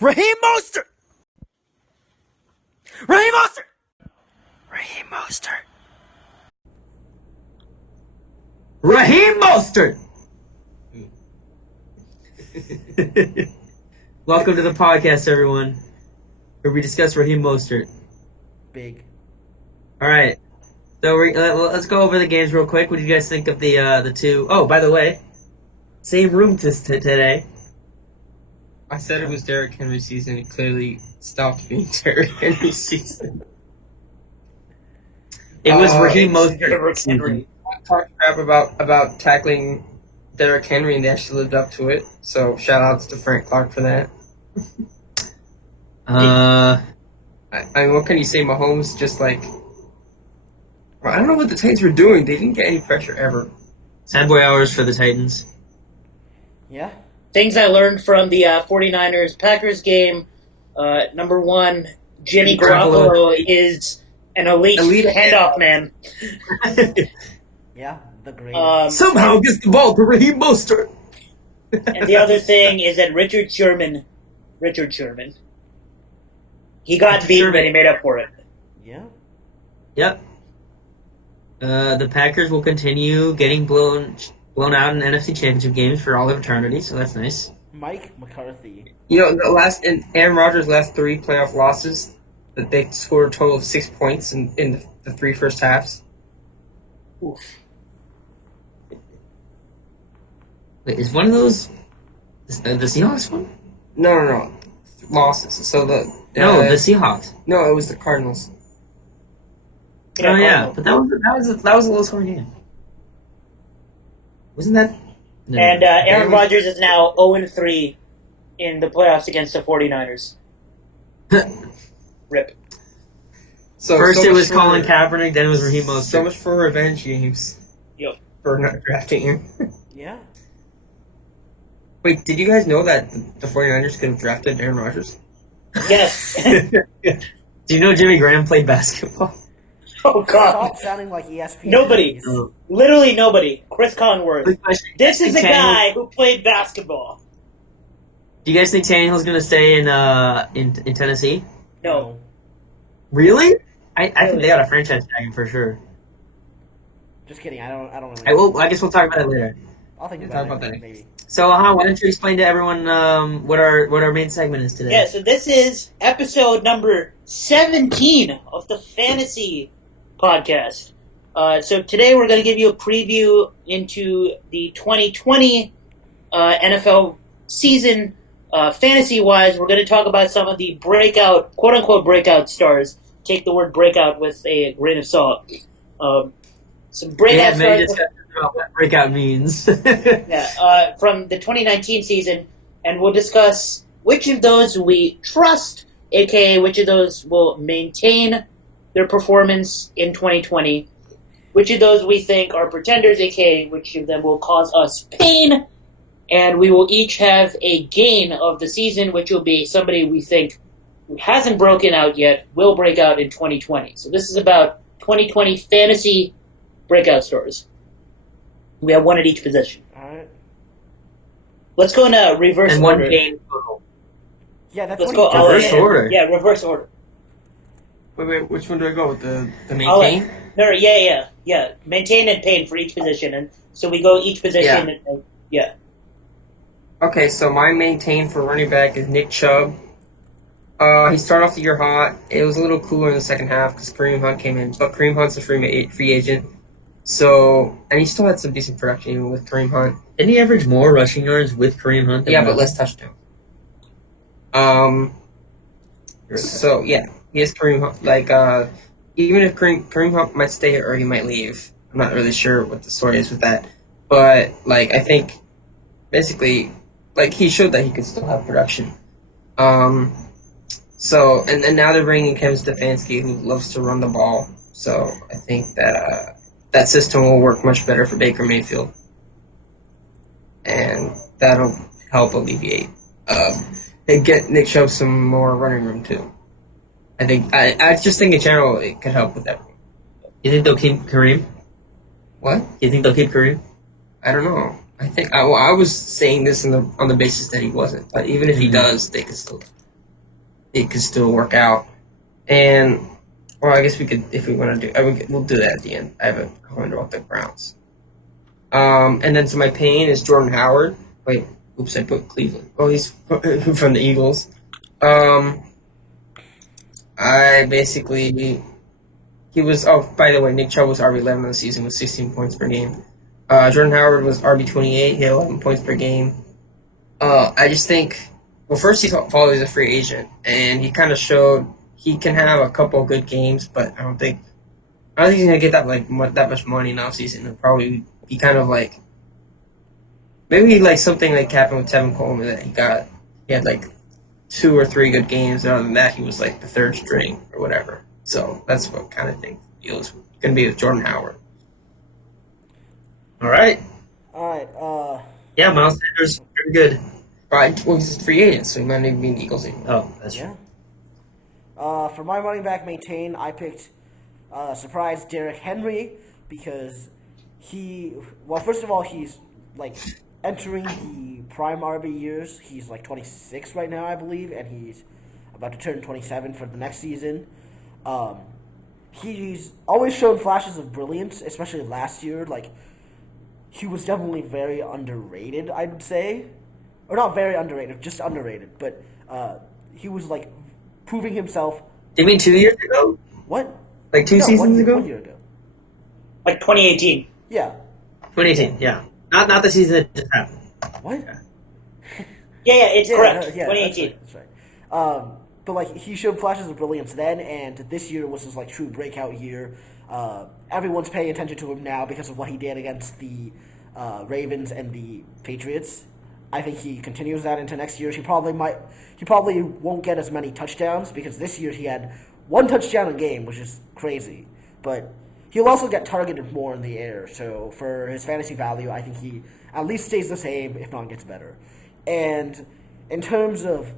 Raheem Mostert! Raheem Mostert! Raheem Mostert! Raheem Mostert! Welcome to the podcast, everyone, where we discuss Raheem Mostert. Big. All right, so let's go over the games real quick. What did you guys think of the two? Oh, by the way, same room today. I said it was Derrick Henry's season. It clearly stopped being Derrick Henry's season. It was Raheem Derrick Mostert. Henry. I talked crap about tackling Derrick Henry, and they actually lived up to it. So shout outs to Frank Clark for that. I mean, what can you say? Mahomes just like... Well, I don't know what the Titans were doing. They didn't get any pressure ever. Sad boy hours for the Titans. Yeah. Things I learned from the 49ers-Packers game. Number one, Jimmy Garoppolo is an elite handoff man. Yeah, the greatest. Somehow gets the ball to Raheem Mostert. And the other thing is that Richard Sherman, he got beaten and he made up for it. Yeah. Yep. The Packers will continue getting blown out in NFC Championship games for all of eternity, so that's nice. Mike McCarthy. You know, in Aaron Rodgers' last 3 playoff losses, that they scored a total of 6 points in the 3 first halves. Oof. Wait, is one of those the Seahawks one? No. Losses. So the Seahawks. No, it was the Cardinals. Oh yeah, but that was a low scoring game. Wasn't that? No. And Aaron Rodgers is now 0-3 in the playoffs against the 49ers. Rip. So First so it was much for- Colin Kaepernick, then it was Raheem Mostert. So much for revenge games. Yep. For not drafting him. Yeah. Wait, did you guys know that the 49ers could have drafted Aaron Rodgers? Yes. Do you know Jimmy Graham played basketball? Oh, God. Stop sounding like ESPN. Nobody. please. Literally nobody. Chris Conworth. This is the Tannehill- guy who played basketball. Do you guys think Tannehill's going to stay in Tennessee? No. Really? I think they got a franchise tag him for sure. Just kidding. I don't really. I guess we'll talk about it later. I'll think Talk about about it. that. Maybe. So, Ahaan, why don't you explain to everyone what our main segment is today? Yeah, so this is episode number 17 of the Fantasy Podcast. So today we're going to give you a preview into the 2020 NFL season. Fantasy-wise, we're going to talk about some of the breakout, quote-unquote breakout stars. Take the word breakout with a grain of salt. Some We breakout had many stars. discussions about what breakout means. Yeah, from the 2019 season, and we'll discuss which of those we trust, aka which of those will maintain their performance in 2020, which of those we think are pretenders, aka which of them will cause us pain, and we will each have a gain of the season, which will be somebody we think who hasn't broken out yet will break out in 2020. So this is about 2020 fantasy breakout stars. We have one at each position. All right. Let's go in a reverse and order. one game total. Yeah, that's Let's what go he all does. Reverse in. order. Yeah, reverse order. Wait, which one do I go with? The All maintain? No, yeah. Maintain and pain for each position, and so we go each position. And, yeah. Okay, so my maintain for running back is Nick Chubb. He started off the year hot. It was a little cooler in the second half because Kareem Hunt came in, but Kareem Hunt's a free agent. So, and he still had some decent production even with Kareem Hunt. Didn't he average more rushing yards with Kareem Hunt? Than Yeah, without? but less touchdowns. So yeah, he has Kareem Hunt. Like, even if Kareem Hunt might stay or he might leave, I'm not really sure what the story is with that. But like, I think basically, like he showed that he could still have production. So and now they're bringing Kevin Stefanski, who loves to run the ball. So I think that that system will work much better for Baker Mayfield, and that'll help alleviate and get Nick Chubb some more running room too. I just think in general it could help with that. You think they'll keep Kareem? What? You think they'll keep Kareem? I don't know. I think I was saying this on the basis that he wasn't, but even if he does, they could still it could still work out. And well, I guess we could if we want to do. We'll do that at the end. I have a comment about the Browns. And then so my pain is Jordan Howard. Wait, oops, I put Cleveland. Oh, he's from the Eagles. I basically he was. Oh, by the way, Nick Chubb was RB11 of the season with 16 points per game. Jordan Howard was RB28. He had 11 points per game. I just think. Well, first he's always a free agent, and he kind of showed he can have a couple good games, but I don't think he's gonna get that much money in offseason. He'll probably be kind of like maybe like something like happened with Tevin Coleman that he had like 2 or 3 good games, and other than that he was like the third string or whatever. So that's what kind of thing feels gonna be with Jordan Howard. All right. Yeah, Miles Sanders pretty good. Right, well, he's a free agent, so he might not even be in the Eagles anymore. Oh, that's true. For my running back maintain, I picked surprise Derrick Henry because first of all, he's like entering the prime RB years. He's like 26 right now, I believe, and he's about to turn 27 for the next season. He's always shown flashes of brilliance, especially last year. Like, he was definitely very underrated, I would say. Or not very underrated, just underrated. But he was, like, proving himself. Do you mean 2 years ago? What? Like two seasons ago? 1 year ago. Like 2018. Yeah. 2018, yeah. Not the season that just happened. What? Yeah, it's correct. 2018. That's right. But like he showed flashes of brilliance then, and this year was his like true breakout year. Everyone's paying attention to him now because of what he did against the Ravens and the Patriots. I think he continues that into next year. He probably won't get as many touchdowns because this year he had 1 touchdown a game, which is crazy. But he'll also get targeted more in the air. So for his fantasy value, I think he at least stays the same, if not gets better. And in terms of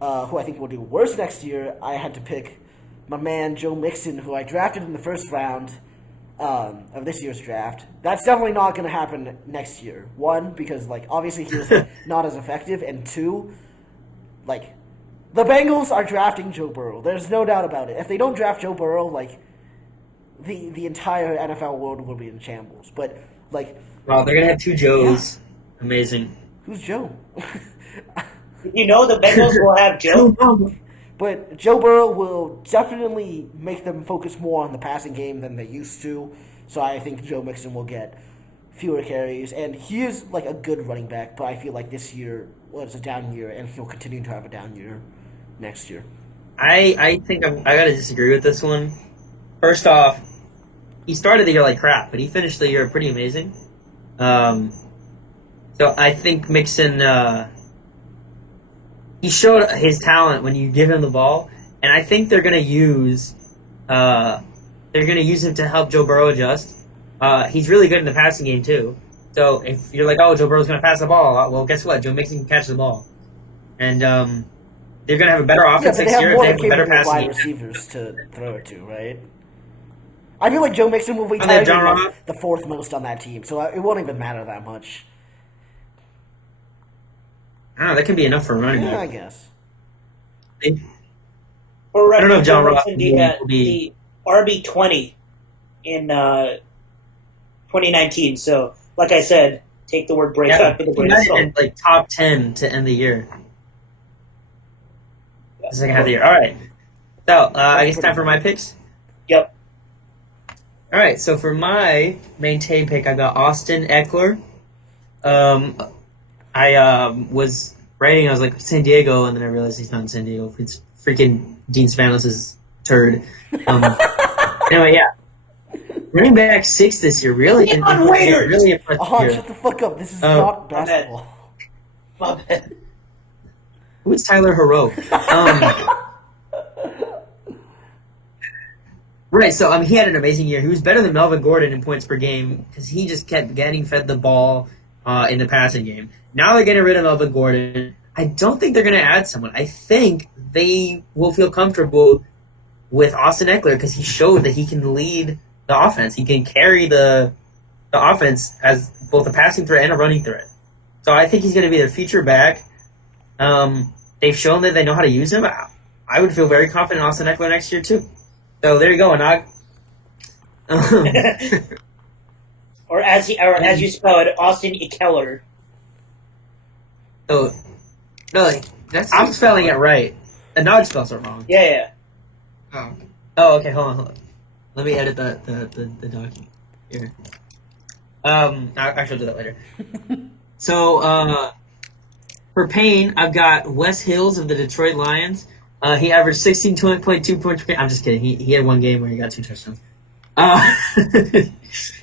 who I think will do worse next year, I had to pick my man Joe Mixon, who I drafted in the first round of this year's draft. That's definitely not going to happen next year. 1, because like obviously he was not as effective, and 2, like the Bengals are drafting Joe Burrow. There's no doubt about it. If they don't draft Joe Burrow, like the entire NFL world will be in shambles. But like, wow, they're gonna have 2 Joes. Yeah. Amazing. Who's Joe? You know the Bengals will have Joe. But Joe Burrow will definitely make them focus more on the passing game than they used to. So I think Joe Mixon will get fewer carries. And he is like a good running back, but I feel like this year was a down year, and he'll continue to have a down year next year. I think I gotta disagree with this one. First off, he started the year like crap, but he finished the year pretty amazing. So I think Mixon... he showed his talent when you give him the ball, and I think they're gonna use him to help Joe Burrow adjust. He's really good in the passing game too. So if you're like, oh, Joe Burrow's gonna pass the ball, well, guess what? Joe Mixon can catch the ball, and they're gonna have a better offense next year. They have a better passing wide game. Receivers to throw it to, right? I feel like Joe Mixon will be targeted like the 4th most on that team, so it won't even matter that much. I don't know, that can be enough for a running back. Yeah, I guess. For I don't know if John Ross Ross will be the RB20 in 2019. So, like I said, take the word breakout for the grain of salt. Like top 10 to end the year. The second half of the year. All right. So I guess time for my picks. Yep. All right. So for my maintain pick, I got Austin Eckler. I was writing, I was like, San Diego, and then I realized he's not in San Diego. It's freaking Dean Spanos' turd. Anyway, yeah. Running back 6 this year, really really impressive. Ahaan, shut the fuck up. This is not basketball. My bad. Who is Tyler Hero? Right, so he had an amazing year. He was better than Melvin Gordon in points per game because he just kept getting fed the ball in the passing game. Now they're getting rid of Melvin Gordon. I don't think they're going to add someone. I think they will feel comfortable with Austin Eckler because he showed that he can lead the offense. He can carry the offense as both a passing threat and a running threat. So I think he's going to be their future back. They've shown that they know how to use him. I would feel very confident in Austin Eckler next year too. So there you go, Nog. or as you spell it, Austin Eckler. So no, I'm spelling it right. And Nog spells it wrong. Yeah. Oh. Oh, okay. Hold on. Let me edit the document here. I'll do that later. So, for Payne, I've got Wes Hills of the Detroit Lions. He averaged 16.2 points per game. I'm just kidding. He had one game where he got 2 touchdowns.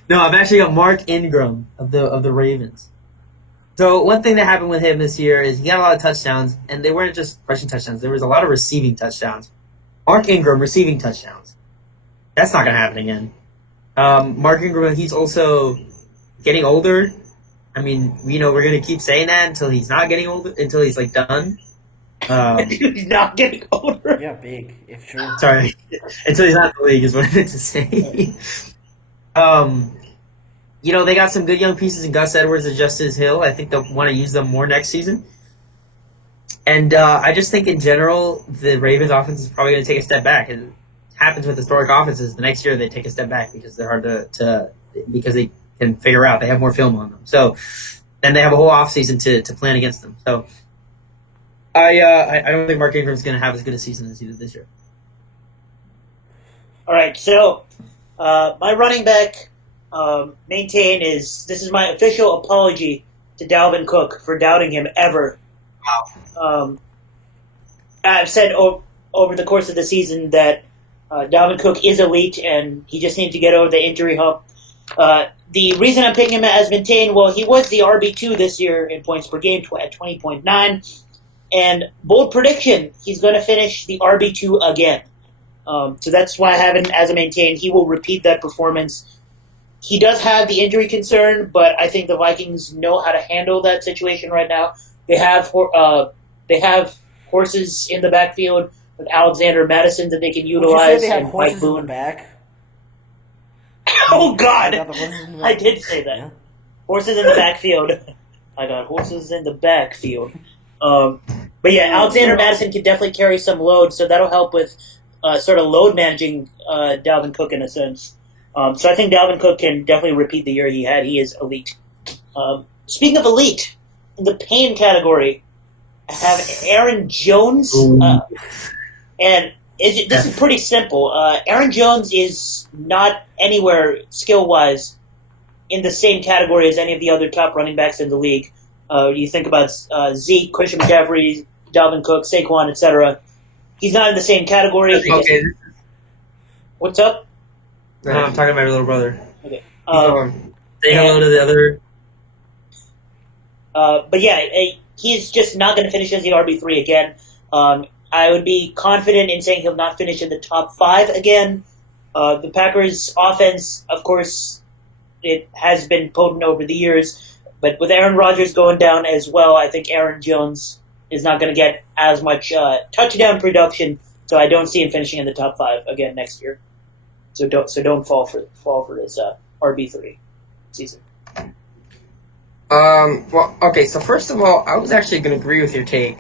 No, I've actually got Mark Ingram of the Ravens. So one thing that happened with him this year is he got a lot of touchdowns, and they weren't just rushing touchdowns. There was a lot of receiving touchdowns. Mark Ingram receiving touchdowns. That's not going to happen again. Mark Ingram, he's also getting older. I mean, we're going to keep saying that until he's not getting older, until he's, like, done. He's not getting older. Yeah, big, if true. Sorry. Until he's not in the league is what I meant to say. They got some good young pieces in Gus Edwards and Justice Hill. I think they'll want to use them more next season. And I just think in general, the Ravens offense is probably going to take a step back. It happens with historic offenses. The next year they take a step back because they're hard because they can figure out. They have more film on them. So then they have a whole offseason to plan against them. So I don't think Mark Ingram's going to have as good a season as he did this year. All right, so my running back maintain this is my official apology to Dalvin Cook for doubting him ever. Wow. I've said over the course of the season that Dalvin Cook is elite, and he just needs to get over the injury hump. The reason I'm picking him as maintain, well, he was the RB2 this year in points per game at 20.9, and bold prediction, he's going to finish the RB2 again. So that's why I have him as a maintain. He will repeat that performance. He does have the injury concern, but I think the Vikings know how to handle that situation right now. They have horses in the backfield with Alexander Madison that they can utilize. Would you say they have and horses Mike Boone. in the back? Oh God! They got the horses in the I back? did say that. Yeah. Horses in the backfield. I got horses in the backfield. But yeah, Alexander Madison can definitely carry some load, so that'll help with sort of load managing Dalvin Cook in a sense. So I think Dalvin Cook can definitely repeat the year he had. He is elite. Speaking of elite, in the pain category, I have Aaron Jones. And this is pretty simple. Aaron Jones is not anywhere skill-wise in the same category as any of the other top running backs in the league. You think about Zeke, Christian McCaffrey, Dalvin Cook, Saquon, etc. He's not in the same category. Okay. What's up? No, I'm talking to my little brother. Okay. Say hello to the other. But yeah, he's just not going to finish as the RB3 again. I would be confident in saying he'll not finish in the top 5 again. The Packers' offense, of course, it has been potent over the years, but with Aaron Rodgers going down as well, I think Aaron Jones is not going to get as much touchdown production, so I don't see him finishing in the top 5 again next year. So don't fall for his RB3 season. Well, okay, so first of all, I was actually going to agree with your take,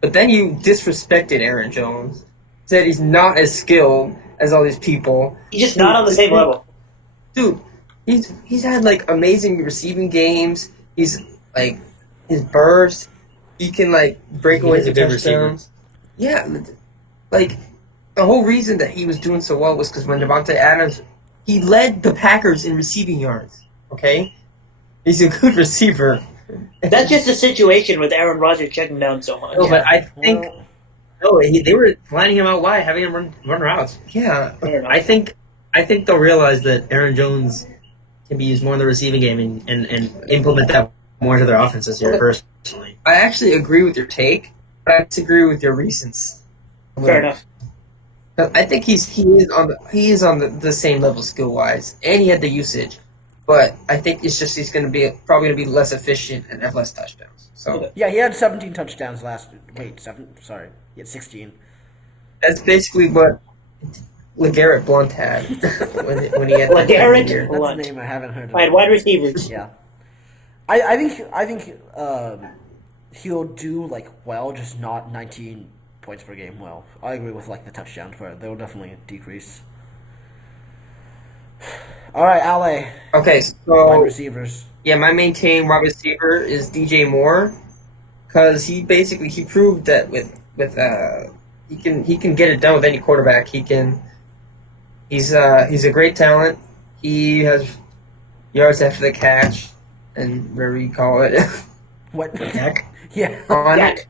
but then you disrespected Aaron Jones. Said he's not as skilled as all these people. He's just not on the same level. Dude, he's had, like, amazing receiving games. He's, like, his burst, he can, like, break away He's a the good receiver. touchdowns. Yeah, like, the whole reason that he was doing so well was because when Devontae Adams, he led the Packers in receiving yards, okay? He's a good receiver. That's just a situation with Aaron Rodgers checking down so much. No, but I think they were lining him out wide, having him run routes. Yeah. I think they'll realize that Aaron Jones can be used more in the receiving game and implement that more into their offense this year. Personally, I actually agree with your take, but I disagree with your reasons. Fair enough. I think he is on the same level skill wise, and he had the usage. But I think it's just he's probably gonna be less efficient and have less touchdowns. So Yeah, he had 17 touchdowns last. Wait, 7? Sorry, he had 16. that's basically what LeGarrette Blount had when he had that LeGarrette year. That's Blount. a name I haven't heard of. All right, wide receivers. Yeah, I think he'll do like well, just not 19 points per game. Well, I agree with like the touchdowns, but they will definitely decrease. All right, Ale. Okay, Wide so receivers. yeah, my maintain wide receiver is DJ Moore because he proved that with he can get it done with any quarterback. He's a great talent. He has yards after the catch and whatever you call it. What? Heck. Yeah. on Yeah. it.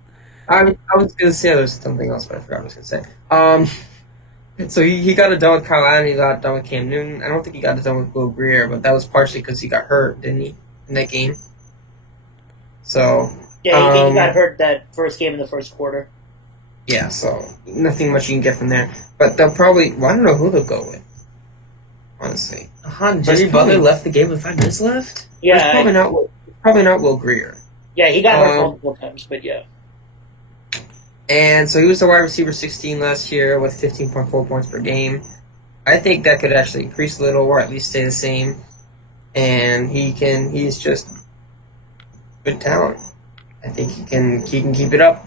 I was gonna say there's something else, but I forgot what I was gonna say. So he got it done with Kyle Allen, he got it done with Cam Newton. I don't think he got it done with Will Greer, but that was partially because he got hurt, didn't he, in that game? So Yeah, he got hurt that first game in the first quarter. yeah, so nothing much you can get from there. But they'll probably, well, I don't know who they'll go with, honestly. Jimmy There's Butler probably- left the game with 5 minutes left? It's Yeah, probably not Will Greer. yeah, he got hurt Um, multiple times, but yeah. And so he was the wide receiver 16 last year with 15.4 points per game. I think that could actually increase a little or at least stay the same. And he's just good talent. I think he can keep it up.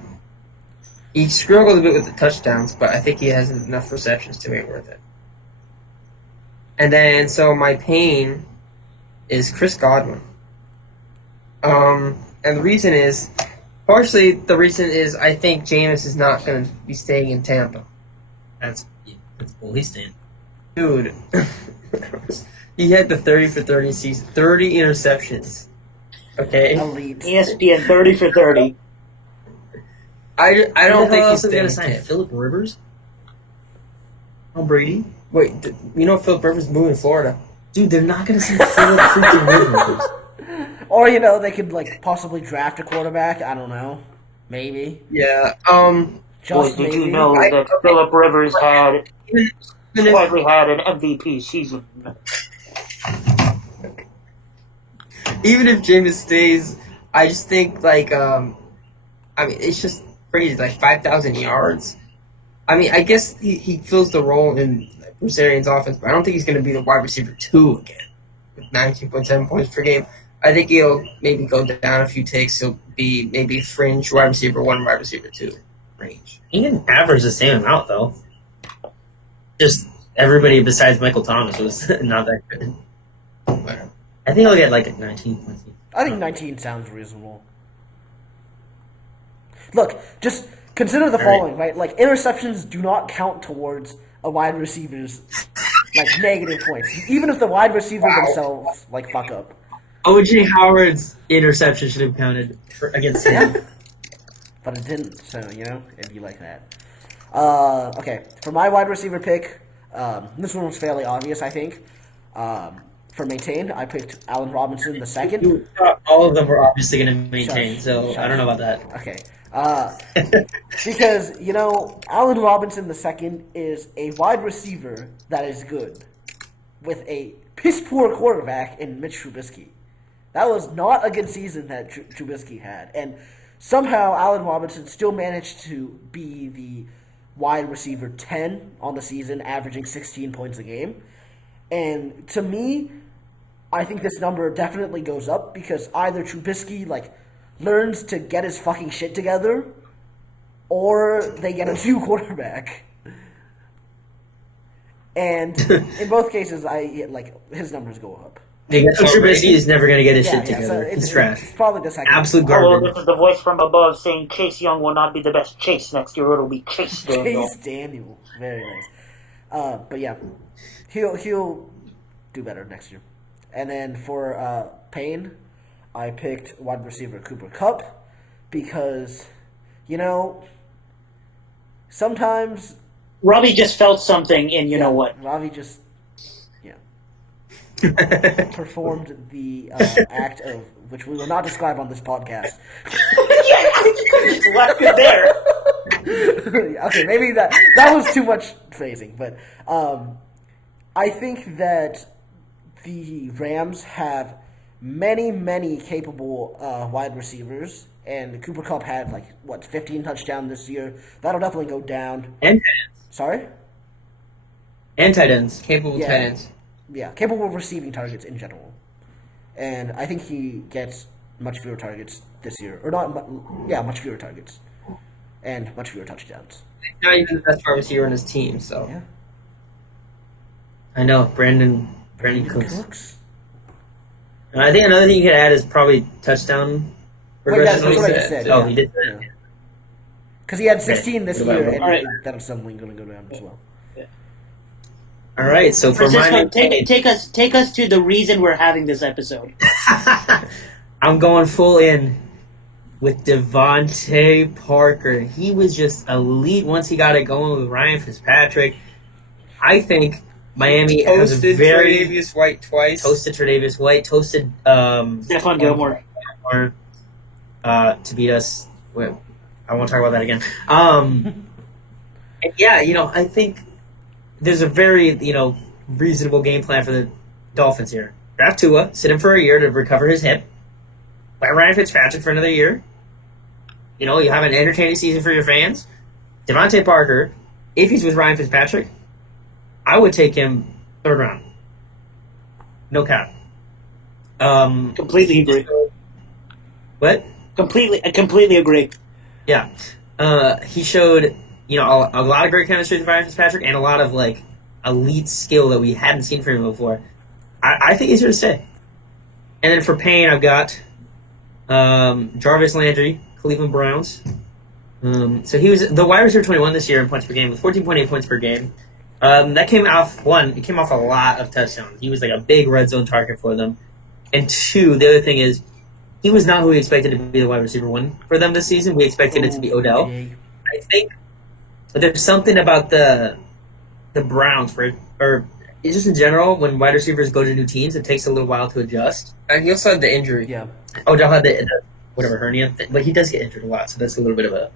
He struggled a bit with the touchdowns, but I think he has enough receptions to make it worth it. And then, so my pain is Chris Godwin. And the reason is, partially I think Jameis is not going to be staying in Tampa. That's bull. He's staying. Dude, he had the 30 for 30 season, 30 interceptions. Okay, Elite. ESPN 30 for 30. I don't think he's going staying to in sign Tampa. Philip Rivers. Tom Brady. Wait, you know Philip Rivers moving to Florida? Dude, they're not going to sign Philip freaking Rivers. Or they could like possibly draft a quarterback. I don't know. Maybe. Yeah. Just Boy, did maybe. you know I- that Philip Rivers had Even if- slightly had an MVP season? even if Jameis stays, I just think it's just crazy, like 5,000 yards. I mean, I guess he fills the role in Bruce Arians' offense, but I don't think he's going to be the wide receiver 2 again with 19.7 points per game. I think he'll maybe go down a few takes. He'll be maybe fringe wide receiver 1, wide receiver 2 range. He can average the same amount, though. Just everybody besides Michael Thomas was not that good. Whatever. I think he'll get like 19 points. I think 19 sounds reasonable. Look, just consider the All right. following, right? Like interceptions do not count towards a wide receiver's like negative points, even if the wide receiver themselves like fuck up. O.J. Howard's interception should have counted against him. But it didn't, so it'd be like that. Okay, for my wide receiver pick, this one was fairly obvious, I think. For maintain, I picked Allen Robinson the second. All of them were obviously going to maintain, Shush. so Shush. I don't know about that. Okay, because Allen Robinson the second is a wide receiver that is good, with a piss poor quarterback in Mitch Trubisky. That was not a good season that Trubisky had, and somehow Allen Robinson still managed to be the wide receiver 10 on the season, averaging 16 points a game. And to me, I think this number definitely goes up because either Trubisky learns to get his fucking shit together, or they get a new quarterback. And in both cases, his numbers go up. Trubisky is never going to get his shit so together. it's He's trash. It's probably the second. Absolute Hello, garbage. this is the voice from above saying Chase Young will not be the best Chase next year. It'll be Chase Daniel. Chase Daniel, very nice. But yeah, he'll do better next year. And then for Payne, I picked wide receiver Cooper Kupp because sometimes Robbie just felt something, and you know what? Ravi just performed the act of which we will not describe on this podcast. Just left it there. Okay, maybe that was too much phrasing, but I think that the Rams have many capable wide receivers, and Cooper Kupp had 15 touchdowns this year. That'll definitely go down. And Sorry? tight ends. Capable Yeah. tight ends. Yeah, capable of receiving targets in general. And I think he gets much fewer targets this year. Or not, much fewer targets. and much fewer touchdowns. Not even the best wide receiver on his team. So Yeah. I know, Brandon Cooks. Cooks. And I think another thing you could add is probably touchdown Wait, that's progression. what I just said. Oh, yeah. he did. Because he had 16 this What about year, him? and Alright. that's suddenly going to go down as well. All right, so for Francisco, my take us to the reason we're having this episode. I'm going full in with Devontae Parker. He was just elite once he got it going with Ryan Fitzpatrick. I think Miami has a toasted very Tre'Davious White twice. toasted Tre'Davious White, toasted Stephon Gilmore. To beat us. Wait, I won't talk about that again. And yeah, I think there's a very reasonable game plan for the Dolphins here. Draft Tua, sit him for a year to recover his hip. Buy Ryan Fitzpatrick for another year. You have an entertaining season for your fans. Devontae Parker, if he's with Ryan Fitzpatrick, I would take him third round. No cap. Completely agree. What? I completely agree. Yeah. He showed, a lot of great chemistry with Ryan Fitzpatrick and a lot of, elite skill that we hadn't seen from him before. I think he's here to stay. And then for Payne, I've got Jarvis Landry, Cleveland Browns. So he was the wide receiver 21 this year in points per game with 14.8 points per game. That came off, one, it came off a lot of touchdowns. He was a big red zone target for them. And two, the other thing is, he was not who we expected to be the wide receiver one for them this season. We expected it to be Odell. I think there's something about the Browns, or just in general, when wide receivers go to new teams, it takes a little while to adjust. And he also had the injury. Yeah. Odell had the hernia, but he does get injured a lot, so that's a little bit of a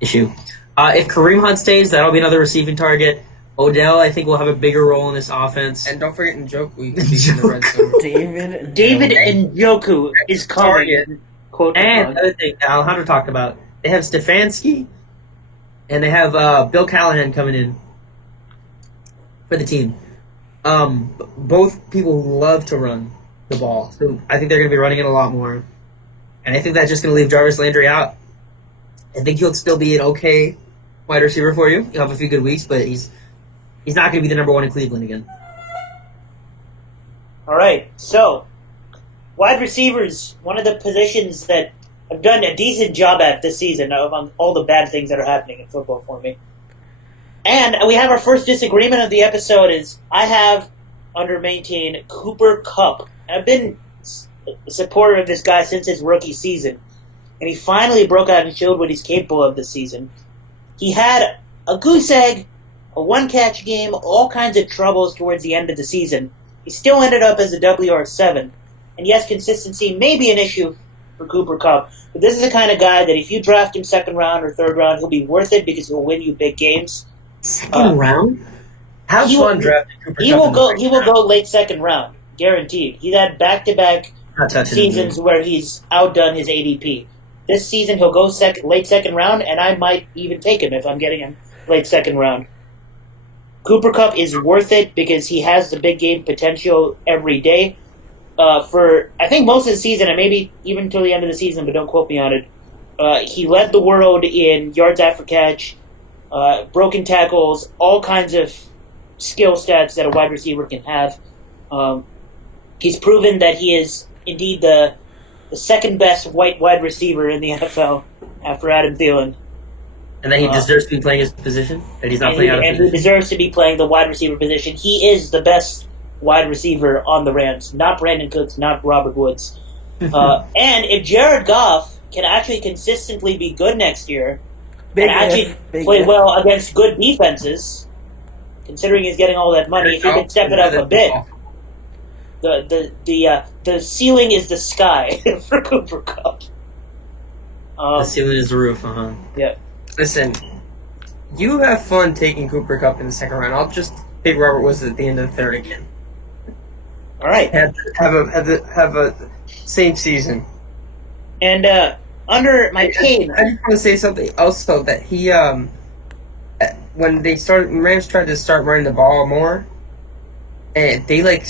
issue. If Kareem Hunt stays, that'll be another receiving target. Odell, I think, will have a bigger role in this offense. And don't forget Njoku. He's in the red zone. David Njoku is coming. Quote And another thing that Alejandro talked about, they have Stefanski, and they have Bill Callahan coming in for the team. Both people who love to run the ball. So I think they're going to be running it a lot more. And I think that's just going to leave Jarvis Landry out. I think he'll still be an okay wide receiver for you. He'll have a few good weeks, but he's not going to be the number one in Cleveland again. All right, so wide receivers, one of the positions that I've done a decent job at this season of all the bad things that are happening in football for me. And we have our first disagreement of the episode is I have under maintain Cooper Kupp. I've been a supporter of this guy since his rookie season, and he finally broke out and showed what he's capable of this season. He had a goose egg, a one-catch game, all kinds of troubles towards the end of the season. He still ended up as a WR7. And yes, consistency may be an issue for Cooper Kupp, but this is the kind of guy that if you draft him second round or third round, he'll be worth it because he'll win you big games. Second round? Have he fun will- drafting Cooper He Kupp will in the go. second He will round. go late second round, guaranteed. He's had back-to-back Not touching seasons him. where he's outdone his ADP. This season he'll go late second round, and I might even take him if I'm getting him late second round. Cooper Kupp is worth it because he has the big game potential every day. For I think most of the season, and maybe even until the end of the season, but don't quote me on it. He led the world in yards after catch, broken tackles, all kinds of skill stats that a wide receiver can have. He's proven that he is indeed the second best white wide receiver in the NFL after Adam Thielen. And then he deserves to be playing his position? That he's not playing out of And he position? deserves to be playing the wide receiver position. He is the best wide receiver on the Rams, not Brandon Cooks, not Robert Woods. And if Jared Goff can actually consistently be good next year and actually play well against good defenses, considering he's getting all that money, if he can step it up a bit, the ceiling is the sky for Cooper Kupp. The ceiling is the roof, Yeah. Listen, you have fun taking Cooper Kupp in the second round. I'll just pick Robert Woods at the end of the third again. All right. Have a same season. And under my pain, I just want to say something else though, that he when Rams tried to start running the ball more, and they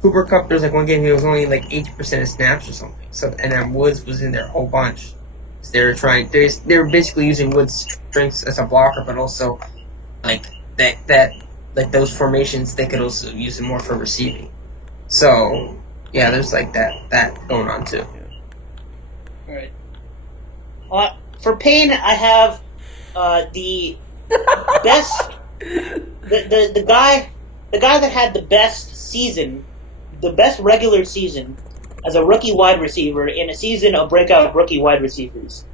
Cooper Kupp. There's one game he was only 80% of snaps or something. So and then Woods was in there a whole bunch. They're basically using Wood's strengths as a blocker, but also like like those formations they could also use it more for receiving. So yeah, there's like that going on too. All right. For Payne, I have the best, the guy that had the best season, the best regular season as a rookie wide receiver in a season of breakout rookie wide receivers.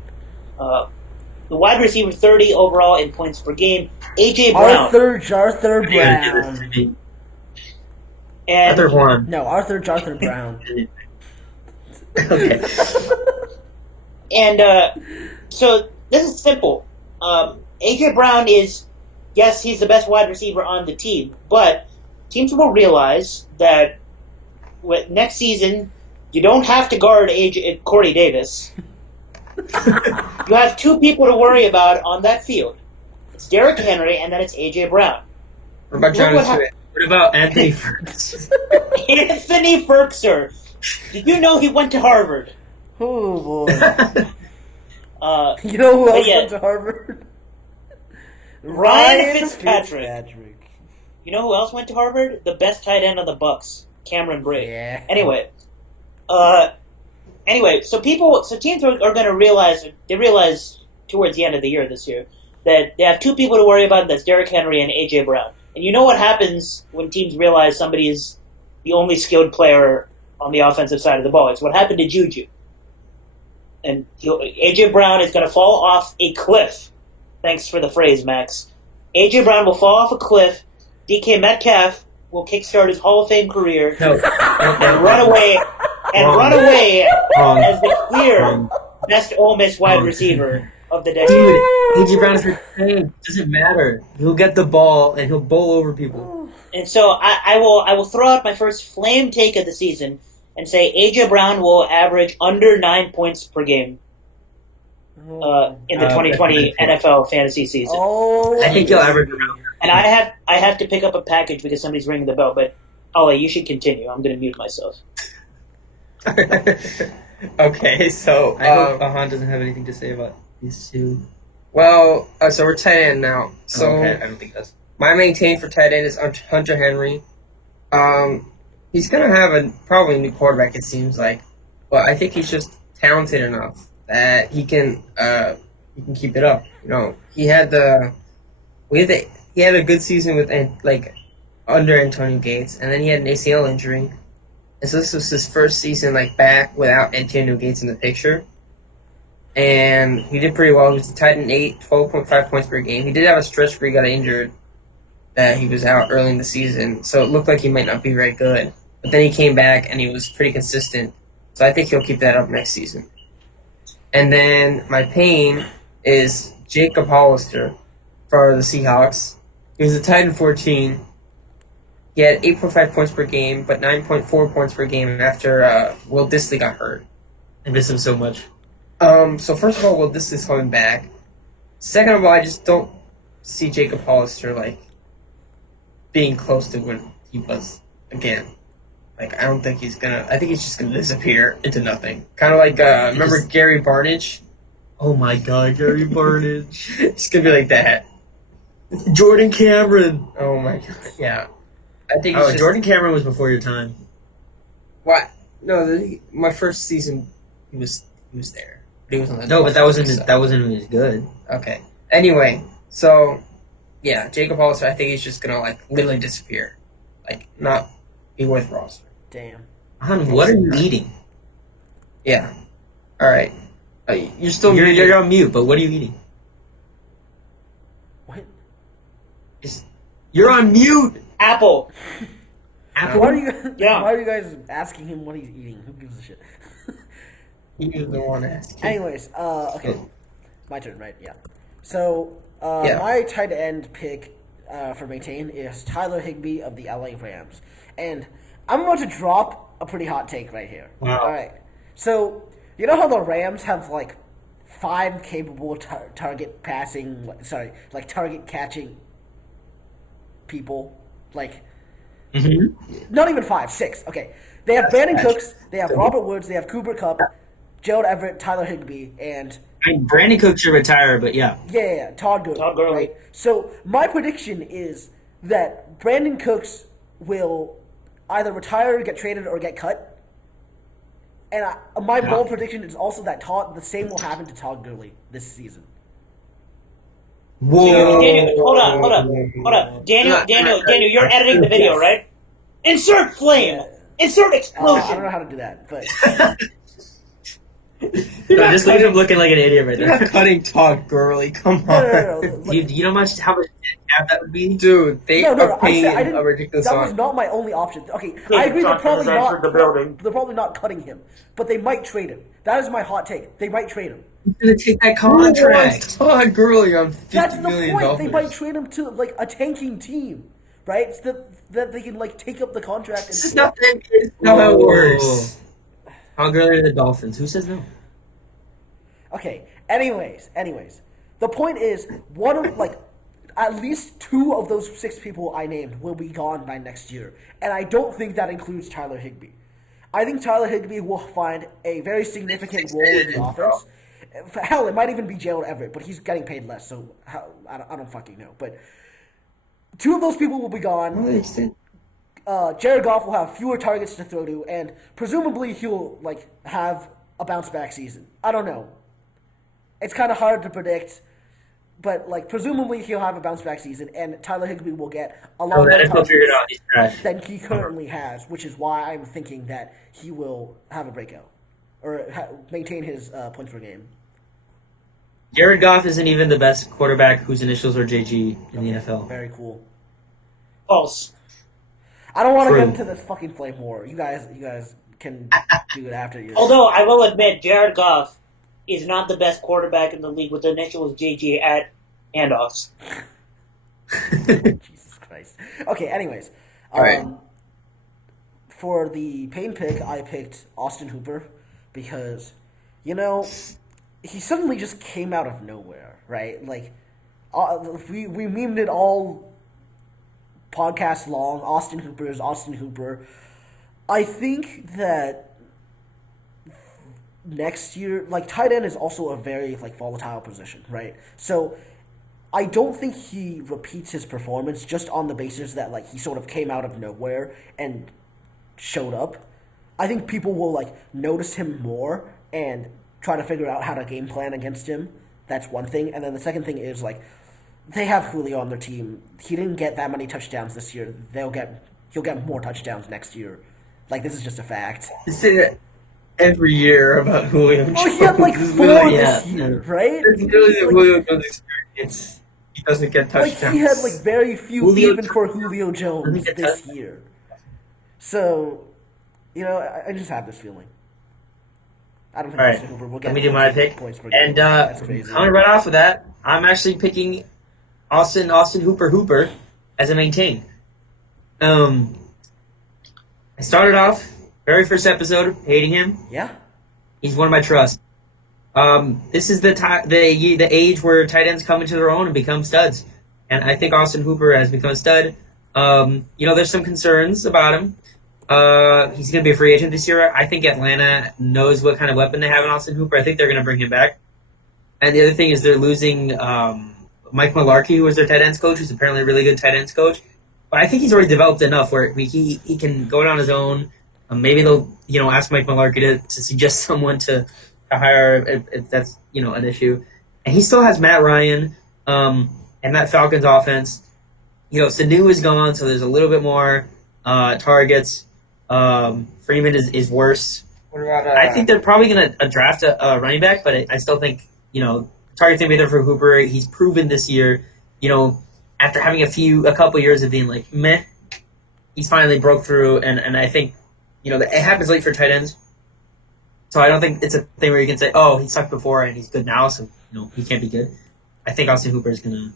The wide receiver 30 overall in points per game, AJ Brown. Arthur Brown. And Arthur Juan. No, Arthur Brown. Okay. And so this is simple. AJ Brown is, yes, he's the best wide receiver on the team, but teams will realize that next season you don't have to guard Corey Davis. You have two people to worry about on that field. It's Derrick Henry, and then it's AJ Brown. What about Johnny Smith? What about Anthony Ferguson? Anthony Ferguson. Did you know he went to Harvard? Oh boy. You know who else went to Harvard? Ryan Fitzpatrick. You know who else went to Harvard? The best tight end on the Bucks, Cameron Brate. Yeah. Anyway, so teams are going to realize. They realize towards the end of the year this year that they have two people to worry about. That's Derrick Henry and AJ Brown. And you know what happens when teams realize somebody is the only skilled player on the offensive side of the ball? It's what happened to Juju. And AJ Brown is going to fall off a cliff. Thanks for the phrase, Max. AJ Brown will fall off a cliff. DK Metcalf will kickstart his Hall of Fame career and run away as the clear best Ole Miss wide receiver of the decade. Dude, AJ Brown is retained. Doesn't matter. He'll get the ball and he'll bowl over people. And so I will throw out my first flame take of the season and say AJ Brown will average under 9 points per game in the 2020 NFL fantasy season. Oh, I think he'll average around. And I have to pick up a package because somebody's ringing the bell. But Ollie, you should continue. I'm going to mute myself. Okay, so I hope Ahaan doesn't have anything to say about these two. well, so we're tight end now. So Okay, I don't think that's. my maintain for tight end is Hunter Henry. He's gonna have probably a new quarterback, it seems like, but I think he's just talented enough that he can keep it up. You know, he had a good season with under Antonio Gates, and then he had an ACL injury, and so this was his first season back without Antonio Gates in the picture, and he did pretty well. He was tight end 12.5 points per game. He did have a stretch where he got injured, that he was out early in the season, so it looked like he might not be very good. But then he came back and he was pretty consistent, so I think he'll keep that up next season. And then my pain is Jacob Hollister for the Seahawks. He was a tight end 14. He had 8.5 points per game, but 9.4 points per game after Will Dissly got hurt. I miss him so much. So first of all, Will Dissly's coming back. Second of all, I just don't see Jacob Hollister being close to what he was again. I don't think he's gonna. I think he's just gonna disappear into nothing. Kind of remember Gary Barnidge? Oh my God, Gary Barnidge. It's gonna be like that. Jordan Cameron. Oh my God. Yeah. I think. Jordan Cameron was before your time. What? No, my first season, he was there. But he was on the. No, but that wasn't as good. Okay. Anyway, so yeah, Jacob Hollister. I think he's just gonna literally disappear, not be worth roster. damn. Ahaan, what are you eating? Yeah. All right. You're still You're on mute, but what are you eating? What? You're on mute. Apple. Apple. Why are Yeah. you guys asking him what he's eating? Who gives a shit? You don't want to ask. Anyways, okay. My turn, right? Yeah. So, Yeah. my tight end pick for maintain is Tyler Higbee of the LA Rams. And I'm about to drop a pretty hot take right here. Wow. All right. So, you know how the Rams have 5 capable target passing, target catching people? Mm-hmm. Not even 5, 6. Okay. They have Brandon Cooks, they have Robert Woods, they have Cooper Kupp, Gerald Everett, Tyler Higbee, and I mean, Brandon Cook should retire, but yeah. Todd Gurley. Todd Gurley. Right? So my prediction is that Brandon Cooks will either retire, get traded, or get cut. And my bold prediction is also that the same will happen to Todd Gurley this season. Whoa. Daniel, hold on. Daniel, you're editing the video, Yes. right? Insert flame. Insert explosion. I don't know how to do that, but No, just leave him looking like an idiot right You're there. not cutting Todd Gurley. Come on. no. You know how much cap that would be? Dude, they No, are I paying said I didn't. a ridiculous That was amount. not my only option. Okay, I agree. They're probably Johnson has not. entered the building. They're probably not cutting him, but they might trade him. That is my hot take. They might trade him. He's gonna take that Who wants contract. Todd Gurley on $50 That's the million? point. They might trade him to like a tanking team, right? So that they can like take up the contract. This is not the NBA. This is not how it works. Todd Gurley to the Dolphins. Who says no? Okay. Anyways, the point is one of like at least 2 of those 6 people I named will be gone by next year, and I don't think that includes Tyler Higbee. I think Tyler Higbee will find a very significant role in the offense. Hell, it might even be Gerald Everett, but he's getting paid less, so I don't fucking know. But 2 of those people will be gone. Jared Goff will have fewer targets to throw to, and presumably he'll like have a bounce back season. I don't know. It's kind of hard to predict, but like presumably he'll have a bounce back season, and Tyler Higbee will get a lot Oh, that more is what figured out. He's trash. than he currently has, which is why I'm thinking that he will have a breakout or maintain his points per game. Jared Goff isn't even the best quarterback whose initials are JG in the NFL. Very cool. False. I don't want to True. get into this fucking flame war. You guys can do it after you. Although I will admit, Jared Goff is not the best quarterback in the league with the initials JG at handoffs. Jesus Christ. Okay, anyways. Alright. For the pain pick, I picked Austin Hooper because, he suddenly just came out of nowhere, right? Like, we memed it all podcast long. Austin Hooper is Austin Hooper. I think that next year, like, tight end is also a very, like, volatile position, right? So I don't think he repeats his performance just on the basis that, like, he sort of came out of nowhere and showed up. I think people will, like, notice him more and try to figure out how to game plan against him. That's one thing. And then the second thing is, like, they have Julio on their team. He didn't get that many touchdowns this year. He'll get more touchdowns next year. Like, this is just a fact. You say that every year about Julio Jones. Oh, he had, like, This is 4 literally- this year, right? It's literally the Like, Julio Jones experience. He doesn't get touchdowns. Like, he had, like, very few Julio even for Julio Jones doesn't get this touchdowns. year. So, I just have this feeling. I don't think All right, Austin Hooper will get let me do my 14 pick. points per game. And That's crazy. coming right off of that, I'm actually picking Austin Hooper as a maintain. I started off very first episode hating him. Yeah. He's one of my trusts. This is the age where tight ends come into their own and become studs, and I think Austin Hooper has become a stud. There's some concerns about him. He's going to be a free agent this year. I think Atlanta knows what kind of weapon they have in Austin Hooper. I think they're going to bring him back. And the other thing is they're losing Mike Mularkey, who was their tight ends coach, who's apparently a really good tight ends coach. But I think he's already developed enough where he can go on his own. Maybe they'll ask Mike Mularkey to suggest someone to hire if that's an issue. And he still has Matt Ryan and that Falcons offense. Sanu is gone, so there's a little bit more targets. Freeman is worse. What about, I think they're probably going to draft a running back, but I still think targets going to be there for Hooper. He's proven this year, after having a couple years of being like meh, he's finally broke through, and I think it happens late for tight ends. So I don't think it's a thing where you can say, oh, he sucked before and he's good now, so he can't be good. I think Austin Hooper is going to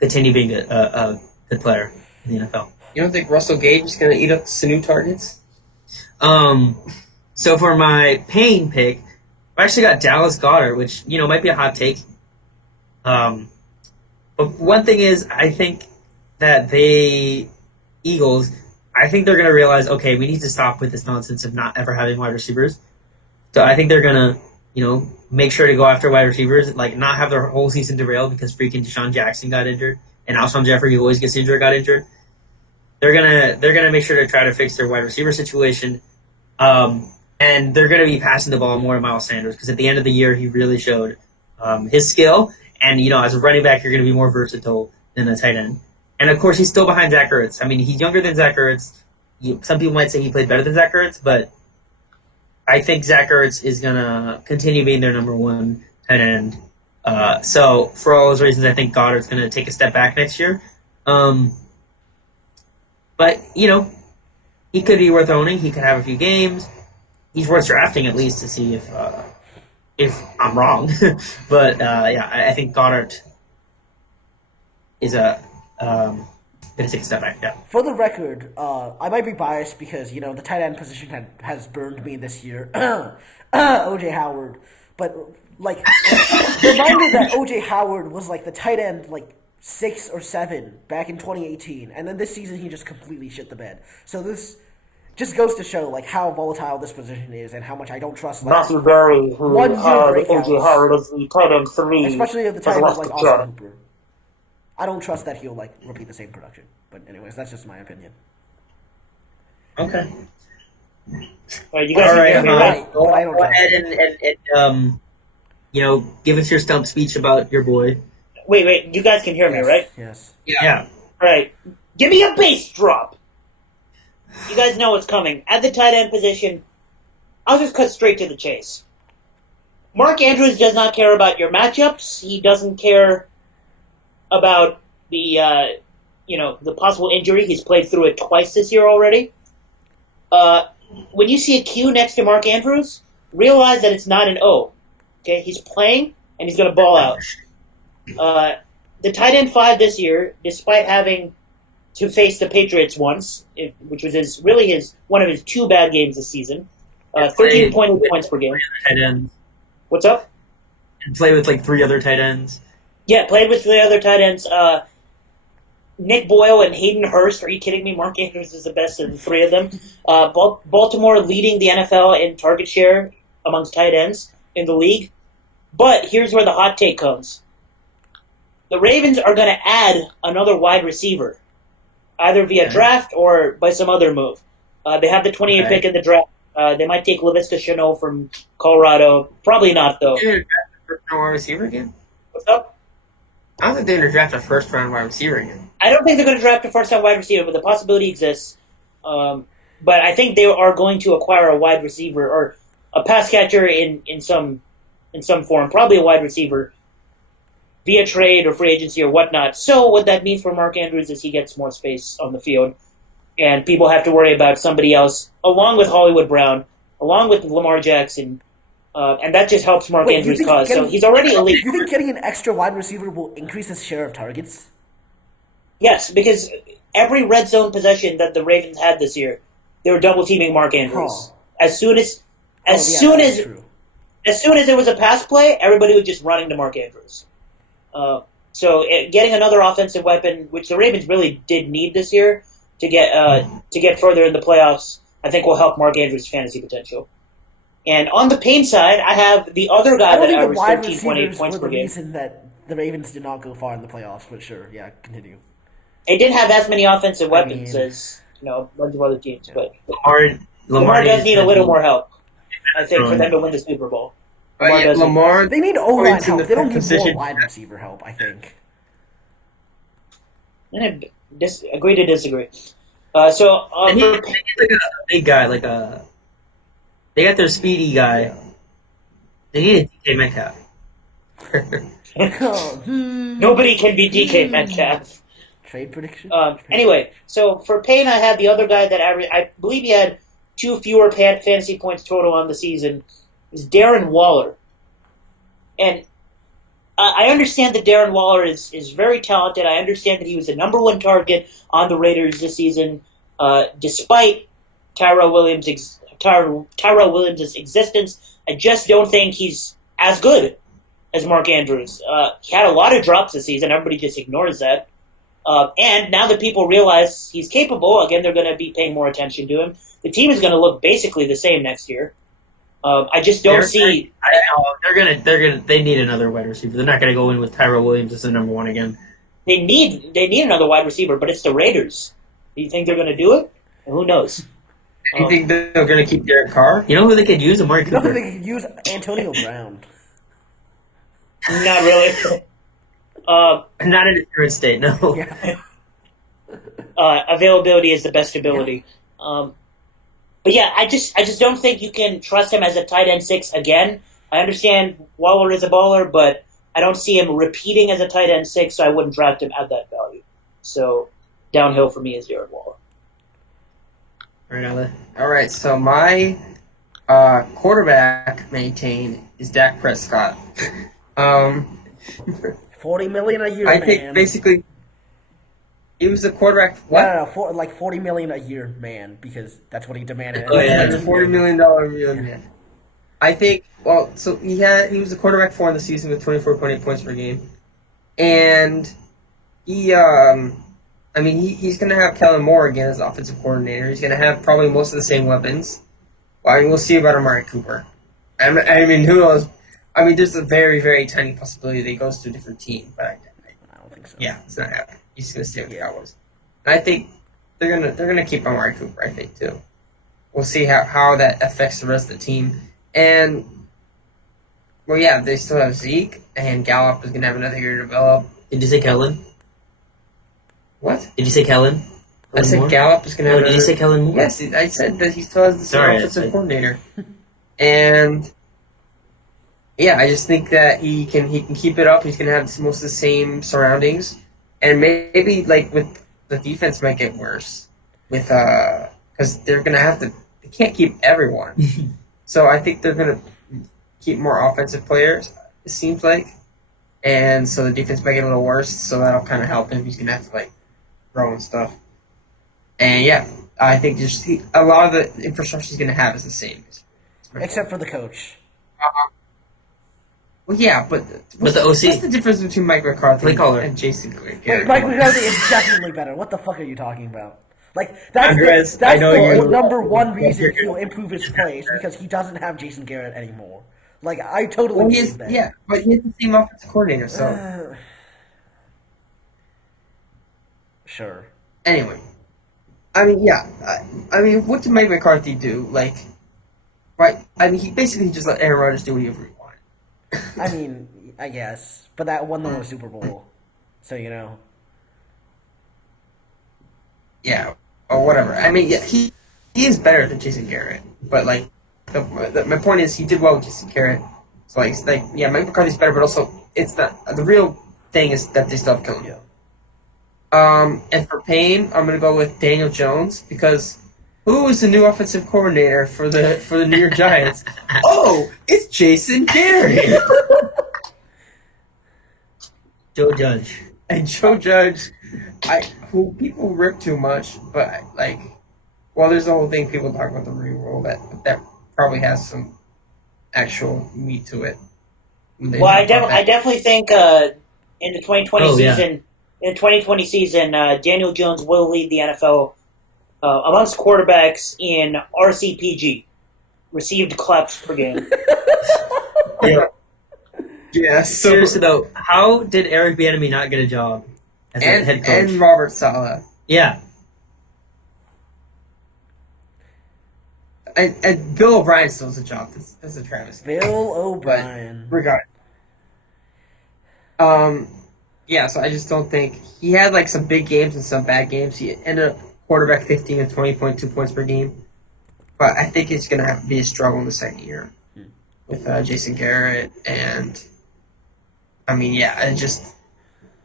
continue being a good player in the NFL. You don't think Russell Gage is going to eat up the Sanu targets? So for my pain pick, I actually got Dallas Goedert, which might be a hot take. But one thing is, I think that Eagles, I think they're going to realize, okay, we need to stop with this nonsense of not ever having wide receivers. So I think they're going to make sure to go after wide receivers, like not have their whole season derailed because freaking Deshaun Jackson got injured and Alshon Jeffrey, who always gets injured, got injured. They're gonna make sure to try to fix their wide receiver situation, and they're gonna be passing the ball more to Miles Sanders because at the end of the year he really showed his skill, and as a running back you're gonna be more versatile than a tight end. And of course he's still behind Zach Ertz. I mean he's younger than Zach Ertz. Some people might say he played better than Zach Ertz, but I think Zach Ertz is gonna continue being their number one tight end. So for all those reasons, I think Goddard's gonna take a step back next year. But he could be worth owning. He could have a few games. He's worth drafting at least to see if I'm wrong. But I think Goddard is gonna take a step back. Yeah. For the record, I might be biased because the tight end position has burned me this year. OJ Howard, but reminder that OJ Howard was the tight end 6 or 7 back in 2018, and then this season he just completely shit the bed. So this just goes to show how volatile this position is and how much I don't trust Matthew Berry, who 1 year had breakouts, OJ Howard as the tight end 3, especially of the tight end like Austin Hooper. I don't trust that he'll repeat the same production. But anyways, that's just my opinion. Okay. You guys All right, can hear me, right? go ahead and give us your stump speech about your boy. Wait, you guys can hear me, right? Yes. Yeah. All right. Give me a bass drop. You guys know what's coming. At the tight end position, I'll just cut straight to the chase. Mark Andrews does not care about your matchups. He doesn't care about the possible injury. He's played through it twice this year already. When you see a Q next to Mark Andrews, realize that it's not an O. Okay, he's playing and he's going to ball out. The tight end 5 this year, despite having to face the Patriots once, which was one of his 2 bad games this season, 13.8 points per game. Tight ends. What's up? And play with 3 other tight ends. Yeah, played with 3 other tight ends. Nick Boyle and Hayden Hurst. Are you kidding me? Mark Andrews is the best of the 3 of them. Baltimore leading the NFL in target share amongst tight ends in the league. But here's where the hot take comes. The Ravens are going to add another wide receiver, either via draft or by some other move. They have the 28th pick in the draft. They might take Laviska Shenault from Colorado. Probably not, though. They're going to draft a first-round wide receiver again? What's up? I don't think they're going to draft a first-round wide receiver again. I don't think they're going to draft a first-round wide receiver, but the possibility exists. But I think they are going to acquire a wide receiver or a pass catcher in some form, probably a wide receiver, via trade or free agency or whatnot. So what that means for Mark Andrews is he gets more space on the field, and people have to worry about somebody else, along with Hollywood Brown, along with Lamar Jackson, and that just helps Mark Andrews' cause. So he's already elite. You think getting an extra wide receiver will increase his share of targets? Yes, because every red zone possession that the Ravens had this year, they were double teaming Mark Andrews. As soon as it was a pass play, everybody was just running to Mark Andrews. So getting another offensive weapon, which the Ravens really did need this year to get further in the playoffs, I think will help Mark Andrews' fantasy potential. And on the Payne side, I have the other guy that averaged 13.8 points per game. The reason that the Ravens did not go far in the playoffs, but sure, yeah, continue. They didn't have as many offensive weapons as a bunch of other teams, but Lamar does need a little more help, I think, for them to win the Super Bowl. Lamar, they need O-line help. They don't need more wide receiver help, I think. Agree to disagree. They need a big guy, they got their speedy guy. They need a DK Metcalf. Nobody can be DK Metcalf. Trade prediction? Anyway, so for Payne, I had the other guy that I believe he had 2 fewer fantasy points total on the season. Is Darren Waller. And I understand that Darren Waller is very talented. I understand that he was the number 1 target on the Raiders this season, despite Tyrell Williams' existence. I just don't think he's as good as Mark Andrews. He had a lot of drops this season. Everybody just ignores that. And now that people realize he's capable, again, they're going to be paying more attention to him. The team is going to look basically the same next year. I just don't see. They need another wide receiver. They're not gonna go in with Tyrell Williams as the number one again. They need another wide receiver, but it's the Raiders. Do you think they're going to do it? Who knows? You think they're going to keep Derek Carr? You know who they could use? Amari You know Cooper. they could use Antonio Brown. Not really. Not in his current state, no. Yeah. Availability is the best ability. But yeah, I just don't think you can trust him as a tight end 6 again. I understand Waller is a baller, but I don't see him repeating as a tight end 6, so I wouldn't draft him at that value. So downhill for me is Jared Waller. All right, Ale. All right, so my quarterback maintain is Dak Prescott. $40 million a year, I man. think basically he was the quarterback. What? No, like $40 million a year, man, because that's what he demanded. Oh, yeah. It's a $40 million million. I think. Well, so he was the quarterback 4 in the season with 24.8 points per game, and he's going to have Kellen Moore again as offensive coordinator. He's going to have probably most of the same weapons. Well, I mean, we'll see about Amari Cooper. I mean, who knows? I mean, there's a very, very tiny possibility that he goes to a different team, but I don't think so. yeah, it's not happening. He's going to stay with the Cowboys. And I think they're gonna keep Amari Cooper, I think, too. We'll see how that affects the rest of the team. And, well, yeah, they still have Zeke, and Gallup is going to have another year to develop. Did you say Kellen? What? Did you say Kellen? I said Moore? Gallup is going to have Did you say Kellen Moore? Yes, I said that he still has the same Sorry, offensive coordinator. And, yeah, I just think that he can keep it up. He's going to have most of the same surroundings. And maybe, like, with the defense might get worse. Because they're going to have to – they can't keep everyone. So I think they're going to keep more offensive players, it seems like. And so the defense might get a little worse, so that'll kind of help him. He's going to have to, like, throw and stuff. And, yeah, I think just a lot of the infrastructure he's going to have is the same. Except for the coach. Well, yeah, but the OC. What's the difference between Mike McCarthy Play caller. and Jason Garrett? Wait, Mike McCarthy is definitely better. What the fuck are you talking about? Like, that's Andres, the I know you- number one reason he'll improve his plays, because he doesn't have Jason Garrett anymore. Like, I totally Well, believe that. yeah, but he has the same offensive coordinator, so... Sure. Anyway. I mean, yeah. I mean, what did Mike McCarthy do? Like, right? I mean, he basically just let Aaron Rodgers do whatever he wanted. I mean, I guess. But that won them a Super Bowl. So, you know. Yeah, or whatever. I mean, yeah, he is better than Jason Garrett, but, like, my point is he did well with Jason Garrett. So, like, yeah, Mike McCarthy's better, but also it's not the real thing is that they still have Kellen. Yeah. And for Payne, I'm gonna go with Daniel Jones because who is the new offensive coordinator for the New York Giants? Oh, it's Jason Garrett. Joe Judge. And Joe Judge, who people rip too much, but like, well, there's the whole thing people talk about the re-roll that probably has some actual meat to it. Well, I definitely think in the 2020 season. In the 2020 season, Daniel Jones will lead the NFL amongst quarterbacks in RCPG, received claps per game. Yeah. Yeah. So, Seriously though, how did Eric Bieniemy not get a job as a head coach? And Robert Saleh. Yeah. And Bill O'Brien still has a job. That's a travesty. Bill O'Brien. Regard. Yeah, so I just don't think he had like some big games and some bad games. He ended up quarterback 15 and 20.2 points per game, but I think it's gonna have to be a struggle in the second year with Jason Garrett. And I mean, yeah, I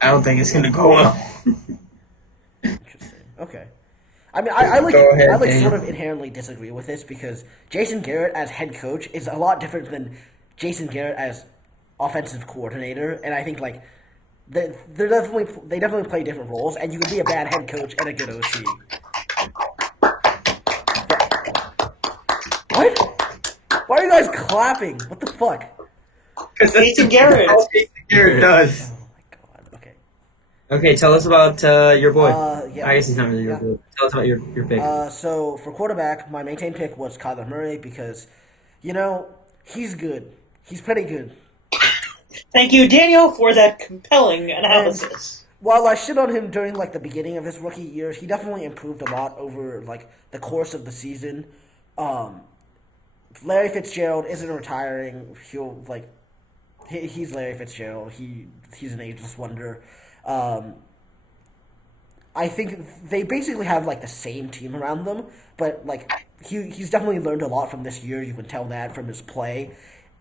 don't think it's gonna go well. Interesting. Okay. I mean, I Go ahead, Daniel. sort of inherently disagree with this because Jason Garrett as head coach is a lot different than Jason Garrett as offensive coordinator, and I think like they definitely play different roles, and you can be a bad head coach and a good OC. What? Why are you guys clapping? What the fuck? Because Jason Garrett. All Jason Garrett does. Oh my god. Okay. Okay, tell us about your boy. Yeah. I guess he's not really your boy. Tell us about your pick. So for quarterback, my maintain pick was Kyler Murray because, You know, he's good. He's pretty good. Thank you, Daniel, for that compelling analysis. While I shit on him during like the beginning of his rookie year, he definitely improved a lot over like the course of the season. Larry Fitzgerald isn't retiring. He'll like he's Larry Fitzgerald. He's an ageless wonder. I think they basically have like the same team around them, but like he's definitely learned a lot from this year. You can tell that from his play,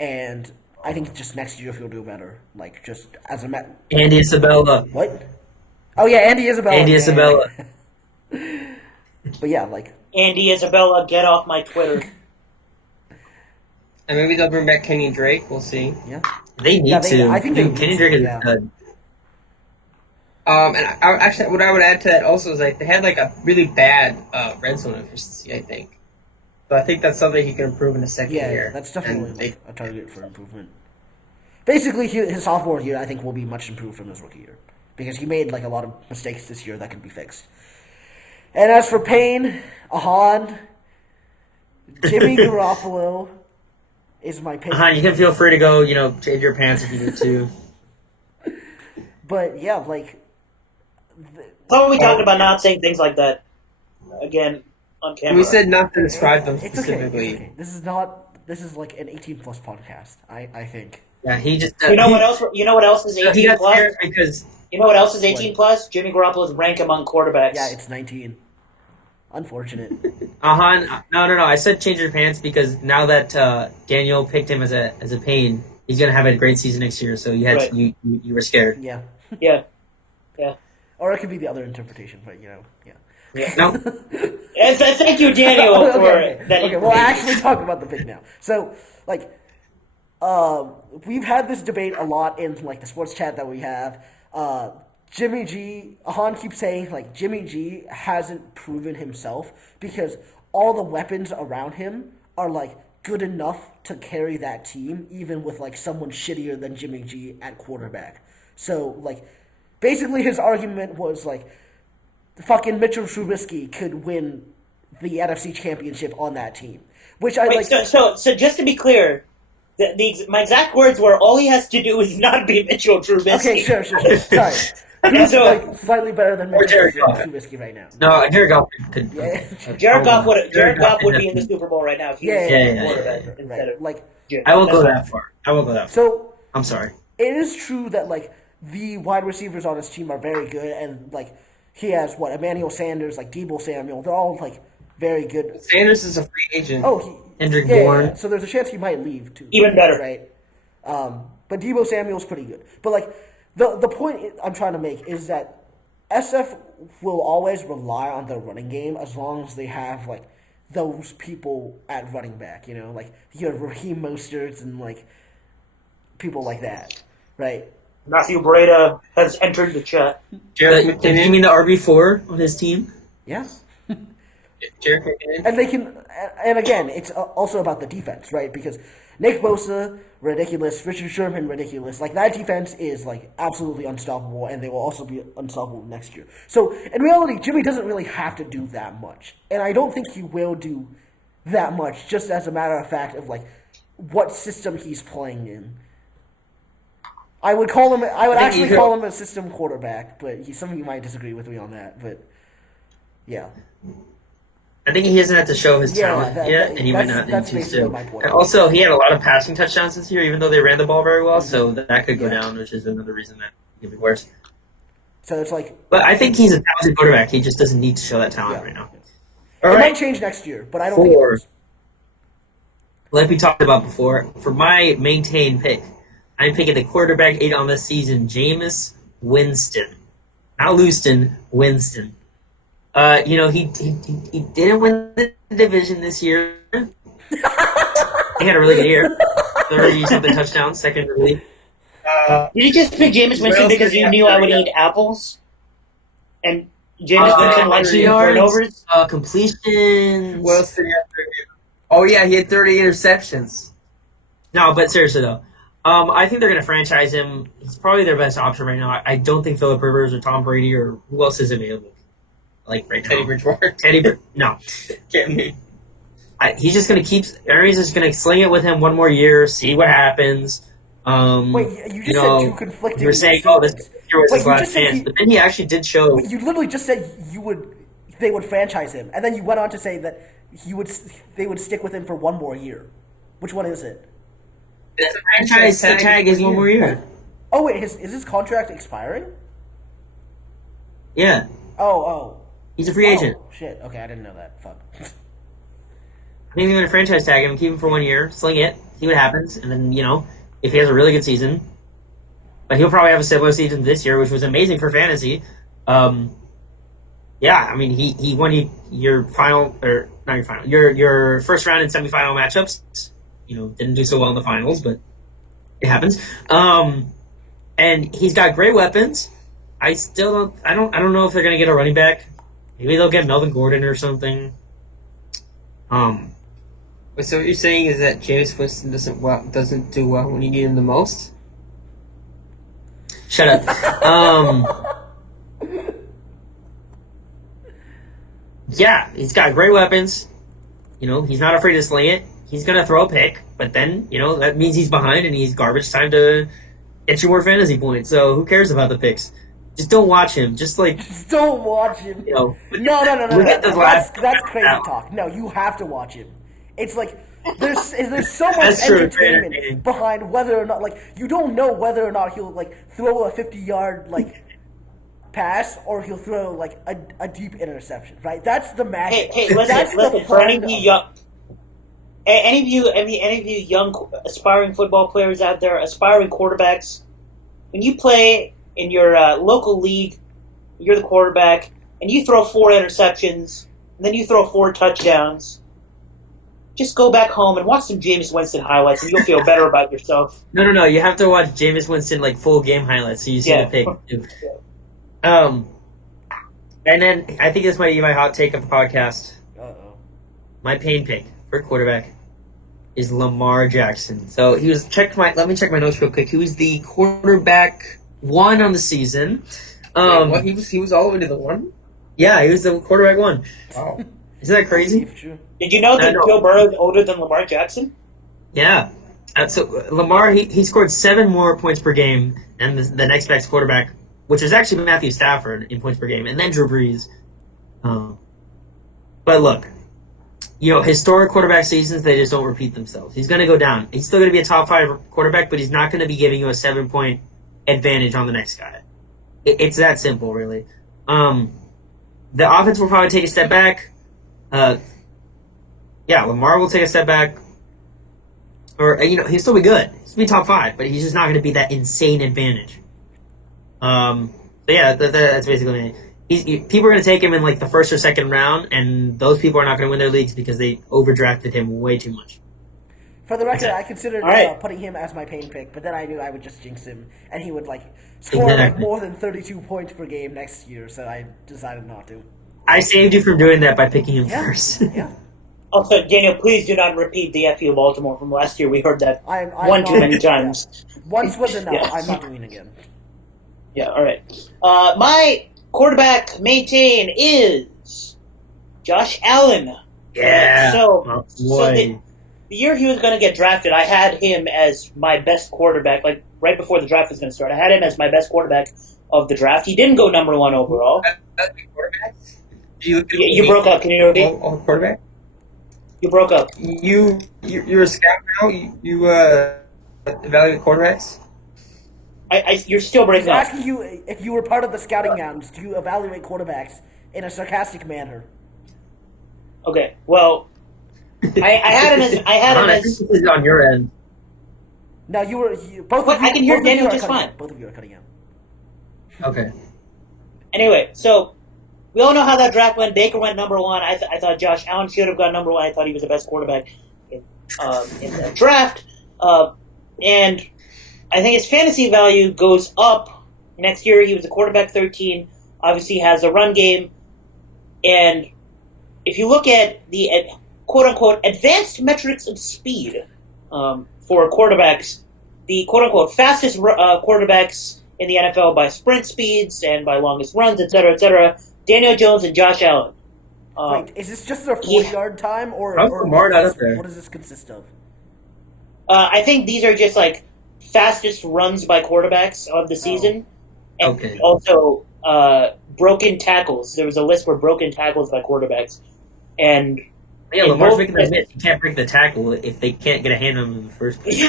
and I think just next year he'll do better. Like just as a Andy Isabella. What? Oh yeah, Andy Isabella. Andy Isabella. But yeah, like Andy Isabella, get off my Twitter. And maybe they'll bring back Kenny Drake. We'll see. yeah. They need to. I think they Kenny need Drake to, is yeah. good. And actually, what I would add to that also is like they had like a really bad red zone efficiency, I think. So I think that's something he can improve in the second Yeah, year. that's definitely And like a target for improvement. Basically, his sophomore year, I think, will be much improved from his rookie year because he made like a lot of mistakes this year that can be fixed. And as for Payne, Ahaan, Jimmy Garoppolo is my pick. You can feel free to go. Change your pants if you need to. But yeah, like How are we talking about not saying things like that again on camera? we said not to describe them it's specifically. okay. This is like an 18+ podcast. I think. Yeah, he just. You know what else? You know what else is He 18 got plus? scared because You know what else is 18 plus? Jimmy Garoppolo's rank among quarterbacks. Yeah, it's 19. Unfortunate. Ahaan. No. I said change your pants because now that Daniel picked him as a Payne, he's gonna have a great season next year. So you had Right. you were scared. Yeah. Yeah. Or it could be the other interpretation, but yeah. No. And thank you, Daniel, for that. Okay, we'll actually talk about the pick now. So, like, we've had this debate a lot in like the sports chat that we have. Jimmy G, Ahaan keeps saying like Jimmy G hasn't proven himself because all the weapons around him are like good enough to carry that team, even with like someone shittier than Jimmy G at quarterback. So like, basically his argument was like, fucking Mitchell Trubisky could win the NFC Championship on that team, which I Wait, like. so just to be clear, my exact words were all he has to do is not be Mitchell Trubisky. Okay, sure. Sorry. He's So- like slightly better than Mitchell Jared Goff. Trubisky right now. No, Jared Goff could. Yeah. Jared Goff would Jared Goff be in the Super Bowl right now if he was Yeah, the quarterback instead Right. of Like, Jimmy. I won't go That's that far. I won't go that far. so I'm sorry. it is true that like the wide receivers on his team are very good, and like he has Emmanuel Sanders, like Deebo Samuel. They're all like very good. Sanders is a free agent. Oh, Hendrick yeah, Bourne. yeah. So there's a chance he might leave too. Even better. right? But Deebo Samuel's pretty good. But like the point I'm trying to make is that SF will always rely on their running game as long as they have like those people at running back. Like you have Raheem Mostert and like people like that, right? Matthew Breda has entered the chat. Jared You McKinnon. mean the RB4 on his team? Yeah. Jared McKinnon. And they can, and again, it's also about the defense, right? Because Nick Bosa, ridiculous. Richard Sherman, ridiculous. Like, that defense is, like, absolutely unstoppable, and they will also be unstoppable next year. So, in reality, Jimmy doesn't really have to do that much. And I don't think he will do that much, just as a matter of fact of, like, what system he's playing in. I would actually call him a system quarterback, but some of you might disagree with me on that, but, yeah. I think he hasn't had to show his Yeah, talent that- yet, and he might that's- not need that's to basically soon. my point. And also, he had a lot of passing touchdowns this year, even though they ran the ball very well, so that could go Yeah. down, which is another reason that it could be worse. So it's like, But I think he's a talented quarterback. He just doesn't need to show that talent Yeah. right now. it All might right, change next year, but I don't think it Four. will. like we talked about before, for my maintain pick, I'm picking the quarterback 8 on this season, Jameis Winston. Not Leuston, Winston. He didn't win the division this year. He had a really good year. 30-something touchdowns, second in the league. Did you just pick Jameis Winston else because did he you have knew I would 30? eat apples? And Jameis Winston likes to eat turnovers? Completions. What else did he have? Oh yeah, he had 30 interceptions. No, but seriously though, I think they're going to franchise him. He's probably their best option right now. I don't think Phillip Rivers or Tom Brady or who else is available. Like right now, Teddy Bridgewater. No. Can't be. he's just going to keep. Arians is going to sling it with him one more year, see what happens. Wait, you just said two conflicting. You were saying, "Oh, this year was his you last just said chance," but then he actually did show. Wait, you literally just said they would franchise him, and then you went on to say that they would stick with him for one more year. Which one is it? The franchise tag is one more year. Oh wait, is his contract expiring? Yeah, Oh. he's a free agent. Shit. Okay, I didn't know that. Fuck. I think they're going to franchise tag him, keep him for 1 year, sling it, see what happens, and then if he has a really good season, but he'll probably have a similar season this year, which was amazing for fantasy. Yeah, I mean he won your final or not your final, your first round and semifinal matchups. Didn't do so well in the finals, but it happens. And he's got great weapons. I don't know if they're gonna get a running back. Maybe they'll get Melvin Gordon or something. So what you're saying is that Jameis Winston doesn't do well when you need him the most? Shut up. Yeah, he's got great weapons. He's not afraid to sling it. He's gonna throw a pick, but then that means he's behind and he's garbage time to get you more fantasy points. So who cares about the picks? Just don't watch him. Just don't watch him. No. That's crazy talk. No, you have to watch him. It's like there's so much entertainment behind whether or not you don't know whether or not he'll throw a 50-yard pass or he'll throw a deep interception. Right? That's the magic. Hey, listen. For any of you young aspiring football players out there, aspiring quarterbacks, when you play in your local league, you're the quarterback, and you throw 4 interceptions, and then you throw 4 touchdowns. Just go back home and watch some Jameis Winston highlights, and you'll feel better about yourself. No. You have to watch Jameis Winston full game highlights so you see the pick. And then I think this might be my hot take of the podcast. Uh-oh. My pain pick for quarterback is Lamar Jackson. So let me check my notes real quick. He was the quarterback 1 on the season. What? He was all the way to the 1? Yeah, he was the quarterback 1. Wow. Isn't that crazy? Did you know that Joe Burrow is older than Lamar Jackson? Yeah. So Lamar, he scored 7 more points per game than the next best quarterback, which was actually Matthew Stafford in points per game, and then Drew Brees. But look, historic quarterback seasons, they just don't repeat themselves. He's going to go down. He's still going to be a top 5 quarterback, but he's not going to be giving you a 7-point advantage on the next guy. It's that simple, really. The offense will probably take a step back. Lamar will take a step back. Or, he'll still be good. He'll be top 5, but he's just not going to be that insane advantage. That's basically it. People are going to take him in the first or second round, and those people are not going to win their leagues because they overdrafted him way too much. For the record, I considered putting him as my pain pick, but then I knew I would just jinx him, and he would score more than 32 points per game next year. So I decided not to. I saved you from doing that by picking him first. Yeah. Also, Daniel, please do not repeat the FU Baltimore from last year. We heard that one too many times. Yeah. Once was enough. Yeah. I'm not doing it again. Yeah, all right. My quarterback maintain is Josh Allen. Yeah. So the year he was going to get drafted, I had him as my best quarterback. Right before the draft was going to start, I had him as my best quarterback of the draft. He didn't go number 1 overall. You broke up. Can you repeat? All quarterback? You broke up. You're a scout now? You evaluate quarterbacks? You're still breaking up. He's asking you if you were part of the scouting grounds, do you evaluate quarterbacks in a sarcastic manner? Okay, well, I had him as this is on your end. No, both of you. I can hear Daniel just fine. Both of you are cutting out. Okay. Anyway, so we all know how that draft went. Baker went number 1. I thought Josh Allen should have gone number 1. I thought he was the best quarterback in the draft. And I think his fantasy value goes up. Next year, he was a quarterback 13. Obviously, has a run game. And if you look at the quote-unquote advanced metrics of speed for quarterbacks, the quote-unquote fastest quarterbacks in the NFL by sprint speeds and by longest runs, etc., Daniel Jones and Josh Allen. Wait, is this just their 40-yard time, or How's Lamar not up there? what does this consist of? I think these are just like fastest runs by quarterbacks of the season, and Okay. also broken tackles. There was a list for broken tackles by quarterbacks, and Yeah, in Lamar's both making the miss. You can't break the tackle if they can't get a hand on him in the first place.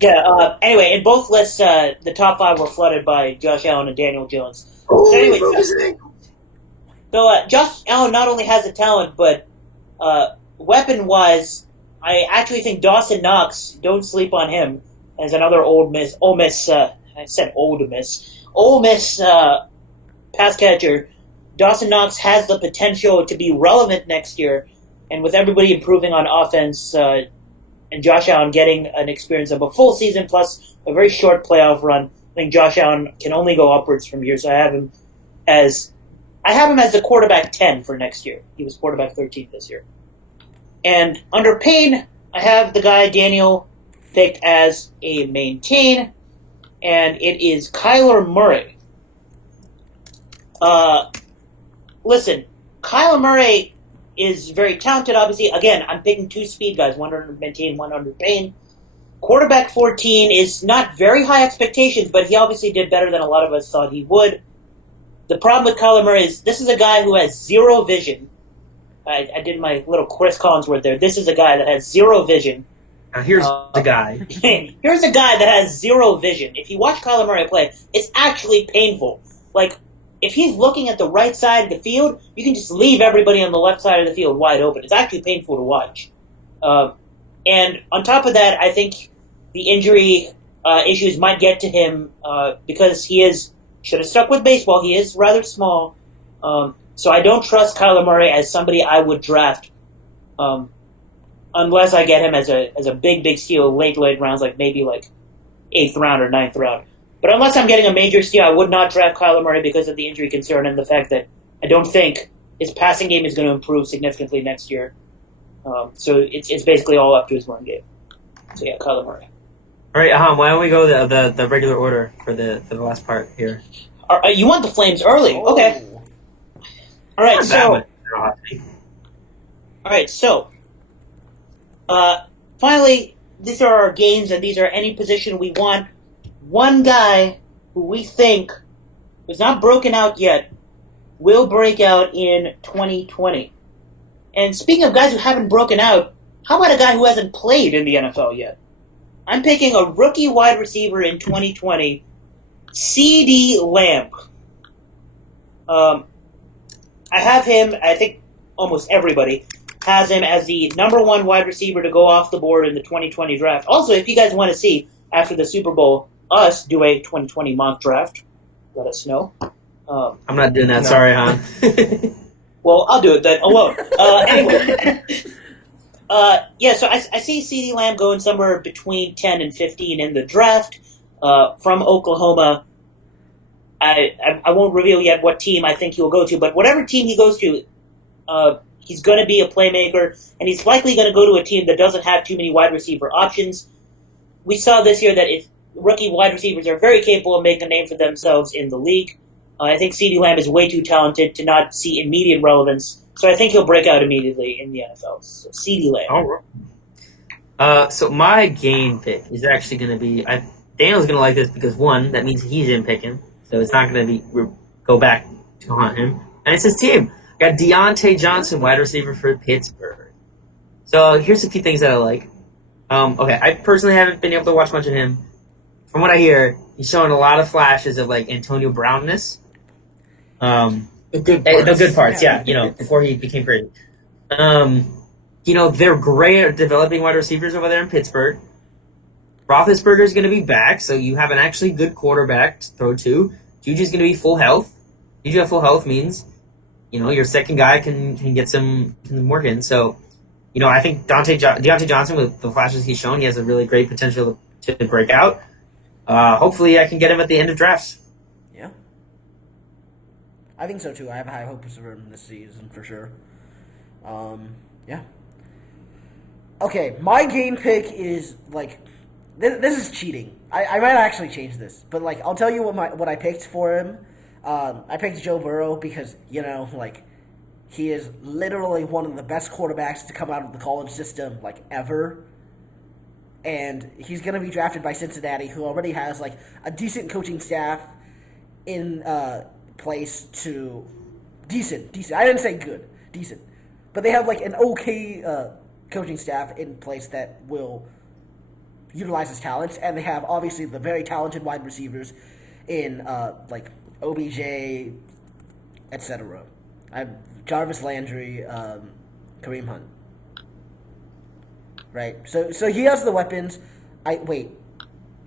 Yeah. Anyway, in both lists, the top 5 were flooded by Josh Allen and Daniel Jones. So anyway, Josh Allen not only has the talent, but weapon-wise, I actually think Dawson Knox. Don't sleep on him as another Ole Miss. I said Ole Miss pass catcher. Dawson Knox has the potential to be relevant next year, and with everybody improving on offense. And Josh Allen getting an experience of a full season plus a very short playoff run. I think Josh Allen can only go upwards from here. So I have him as the quarterback 10 for next year. He was quarterback 13 this year. And under Payne, I have the guy Daniel picked as a maintain, and it is Kyler Murray. Listen, Kyler Murray is very talented, obviously. Again, I'm picking 2 speed guys, one under maintain, one under Payne. Quarterback 14 is not very high expectations, but he obviously did better than a lot of us thought he would. The problem with Kyler Murray is this is a guy who has zero vision. I did my little Chris Collinsworth there. This is a guy that has zero vision. Now here's the guy. Here's a guy that has zero vision. If you watch Kyler Murray play, it's actually painful. Like, if he's looking at the right side of the field, you can just leave everybody on the left side of the field wide open. It's actually painful to watch. And on top of that, I think the injury issues might get to him because should have stuck with baseball. He is rather small. So I don't trust Kyler Murray as somebody I would draft unless I get him as a big steal late rounds, like maybe like 8th round or 9th round. But unless I'm getting a major steal, I would not draft Kyler Murray because of the injury concern and the fact that I don't think his passing game is going to improve significantly next year. So it's basically all up to his run game. So yeah, Kyler Murray. All right, Ahaan, why don't we go the regular order for the last part here? You want the Flames early? Okay. All right. So finally, these are our games, and these are any position we want. One guy who we think is not broken out yet will break out in 2020. And speaking of guys who haven't broken out, how about a guy who hasn't played in the NFL yet? I'm picking a rookie wide receiver in 2020, CeeDee Lamb. I have him, I think almost everybody has him as the number 1 wide receiver to go off the board in the 2020 draft. Also, if you guys want to see, after the Super Bowl, us do a 2020 mock draft, let us know. I'm not doing that. No. Sorry, Han. Well, I'll do it then alone. Anyway. So I see CeeDee Lamb going somewhere between 10 and 15 in the draft from Oklahoma. I won't reveal yet what team I think he'll go to, but whatever team he goes to, he's going to be a playmaker, and he's likely going to go to a team that doesn't have too many wide receiver options. We saw this year that rookie wide receivers are very capable of making a name for themselves in the league. I think CeeDee Lamb is way too talented to not see immediate relevance, so I think he'll break out immediately in the NFL. So CeeDee Lamb. All right. So my game pick is actually going to be Daniel's going to like this because, one, that means he's in picking, so it's not going to go back to hunt him. And it's his team. I got Deontay Johnson, wide receiver for Pittsburgh. So here's a few things that I like. Okay, I personally haven't been able to watch much of him. From what I hear, he's showing a lot of flashes of like Antonio Brownness. The good parts, yeah. Before he became crazy. They're great at developing wide receivers over there in Pittsburgh. Roethlisberger's going to be back, so you have an actually good quarterback to throw to. Juju's going to be full health. Juju at full health means, your second guy can get some work in. So, I think Deontay Johnson, with the flashes he's shown, he has a really great potential to break out. Hopefully I can get him at the end of drafts. Yeah. I think so too. I have high hopes for him this season for sure. Yeah. Okay, my game pick is this is cheating. I might actually change this, but I'll tell you what I picked for him. I picked Joe Burrow because He is literally one of the best quarterbacks to come out of the college system, like, ever. And he's going to be drafted by Cincinnati, who already has, like, a decent coaching staff in place to... Decent. I didn't say good. Decent. But they have, like, an okay coaching staff in place that will utilize his talents. And they have, obviously, the very talented wide receivers in, like, OBJ, etc. Jarvis Landry, Kareem Hunt. Right? So he has the weapons. Wait.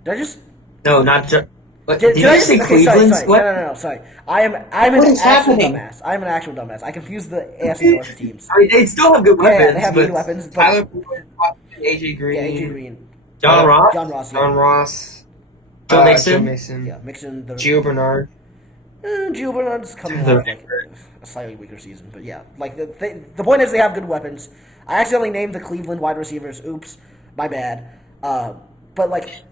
Did I just... No, not just... Did Did I you just say okay, Cleveland's? sorry. What? No, sorry. I'm an What is actual happening? dumbass. I'm an actual dumbass. I confused the AFC North teams. I mean, they still have good weapons. Yeah, they have but good weapons. But, Tyler Boyd, AJ Green, yeah, AJ Green. John Ross? John Ross, yeah. John Ross, Joe Mixon? Joe Mixon, Yeah, Mixon. Gio Bernard. Gio Bernard's coming They're off like a slightly weaker season. But yeah, like the point is they have good weapons. I accidentally named the Cleveland wide receivers. Oops, my bad. But like,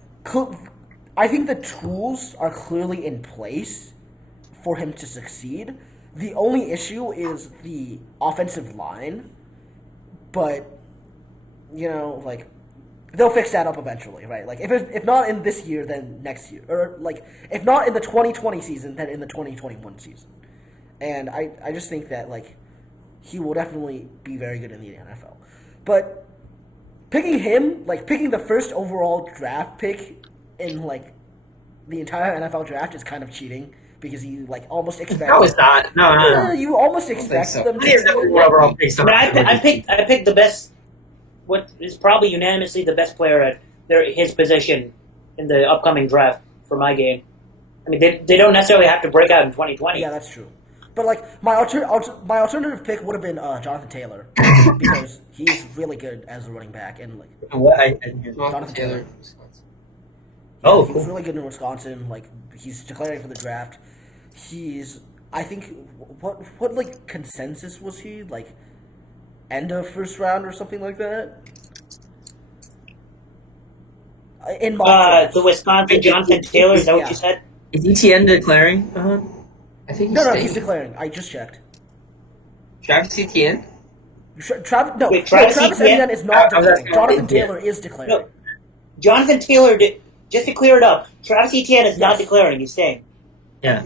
I think the tools are clearly in place for him to succeed. The only issue is the offensive line. But, you know, like, they'll fix that up eventually, right? Like, if not in this year, then next year. Or, like, if not in the 2020 season, then in the 2021 season. And I just think that, like, he will definitely be very good in the NFL. But picking him, like, picking the first overall draft pick in, like, the entire NFL draft is kind of cheating. Because you, like, almost expect... No, it's not. No. You almost expect so. them It is to... overall based on... I picked the best, what is probably unanimously the best player at his position in the upcoming draft for my game. I mean, they don't necessarily have to break out in 2020. Yeah, that's true. But like my alternative pick would have been Jonathan Taylor because he's really good as a running back and like What? Jonathan Taylor. Oh, he was cool. really good in Wisconsin. Like he's declaring for the draft. I think what like consensus was he like end of first round or something like that. In mock drafts. The Wisconsin Jonathan Taylor, is that what Yeah. you said? Is ETN declaring? I think No, he's he's declaring. I just checked. Travis Etienne. Travis Travis Etienne Etienne is not I was declaring. asking Jonathan about Taylor is declaring. No. Jonathan Taylor, just to clear it up, Travis Etienne is not Yes. declaring, he's staying. Yeah.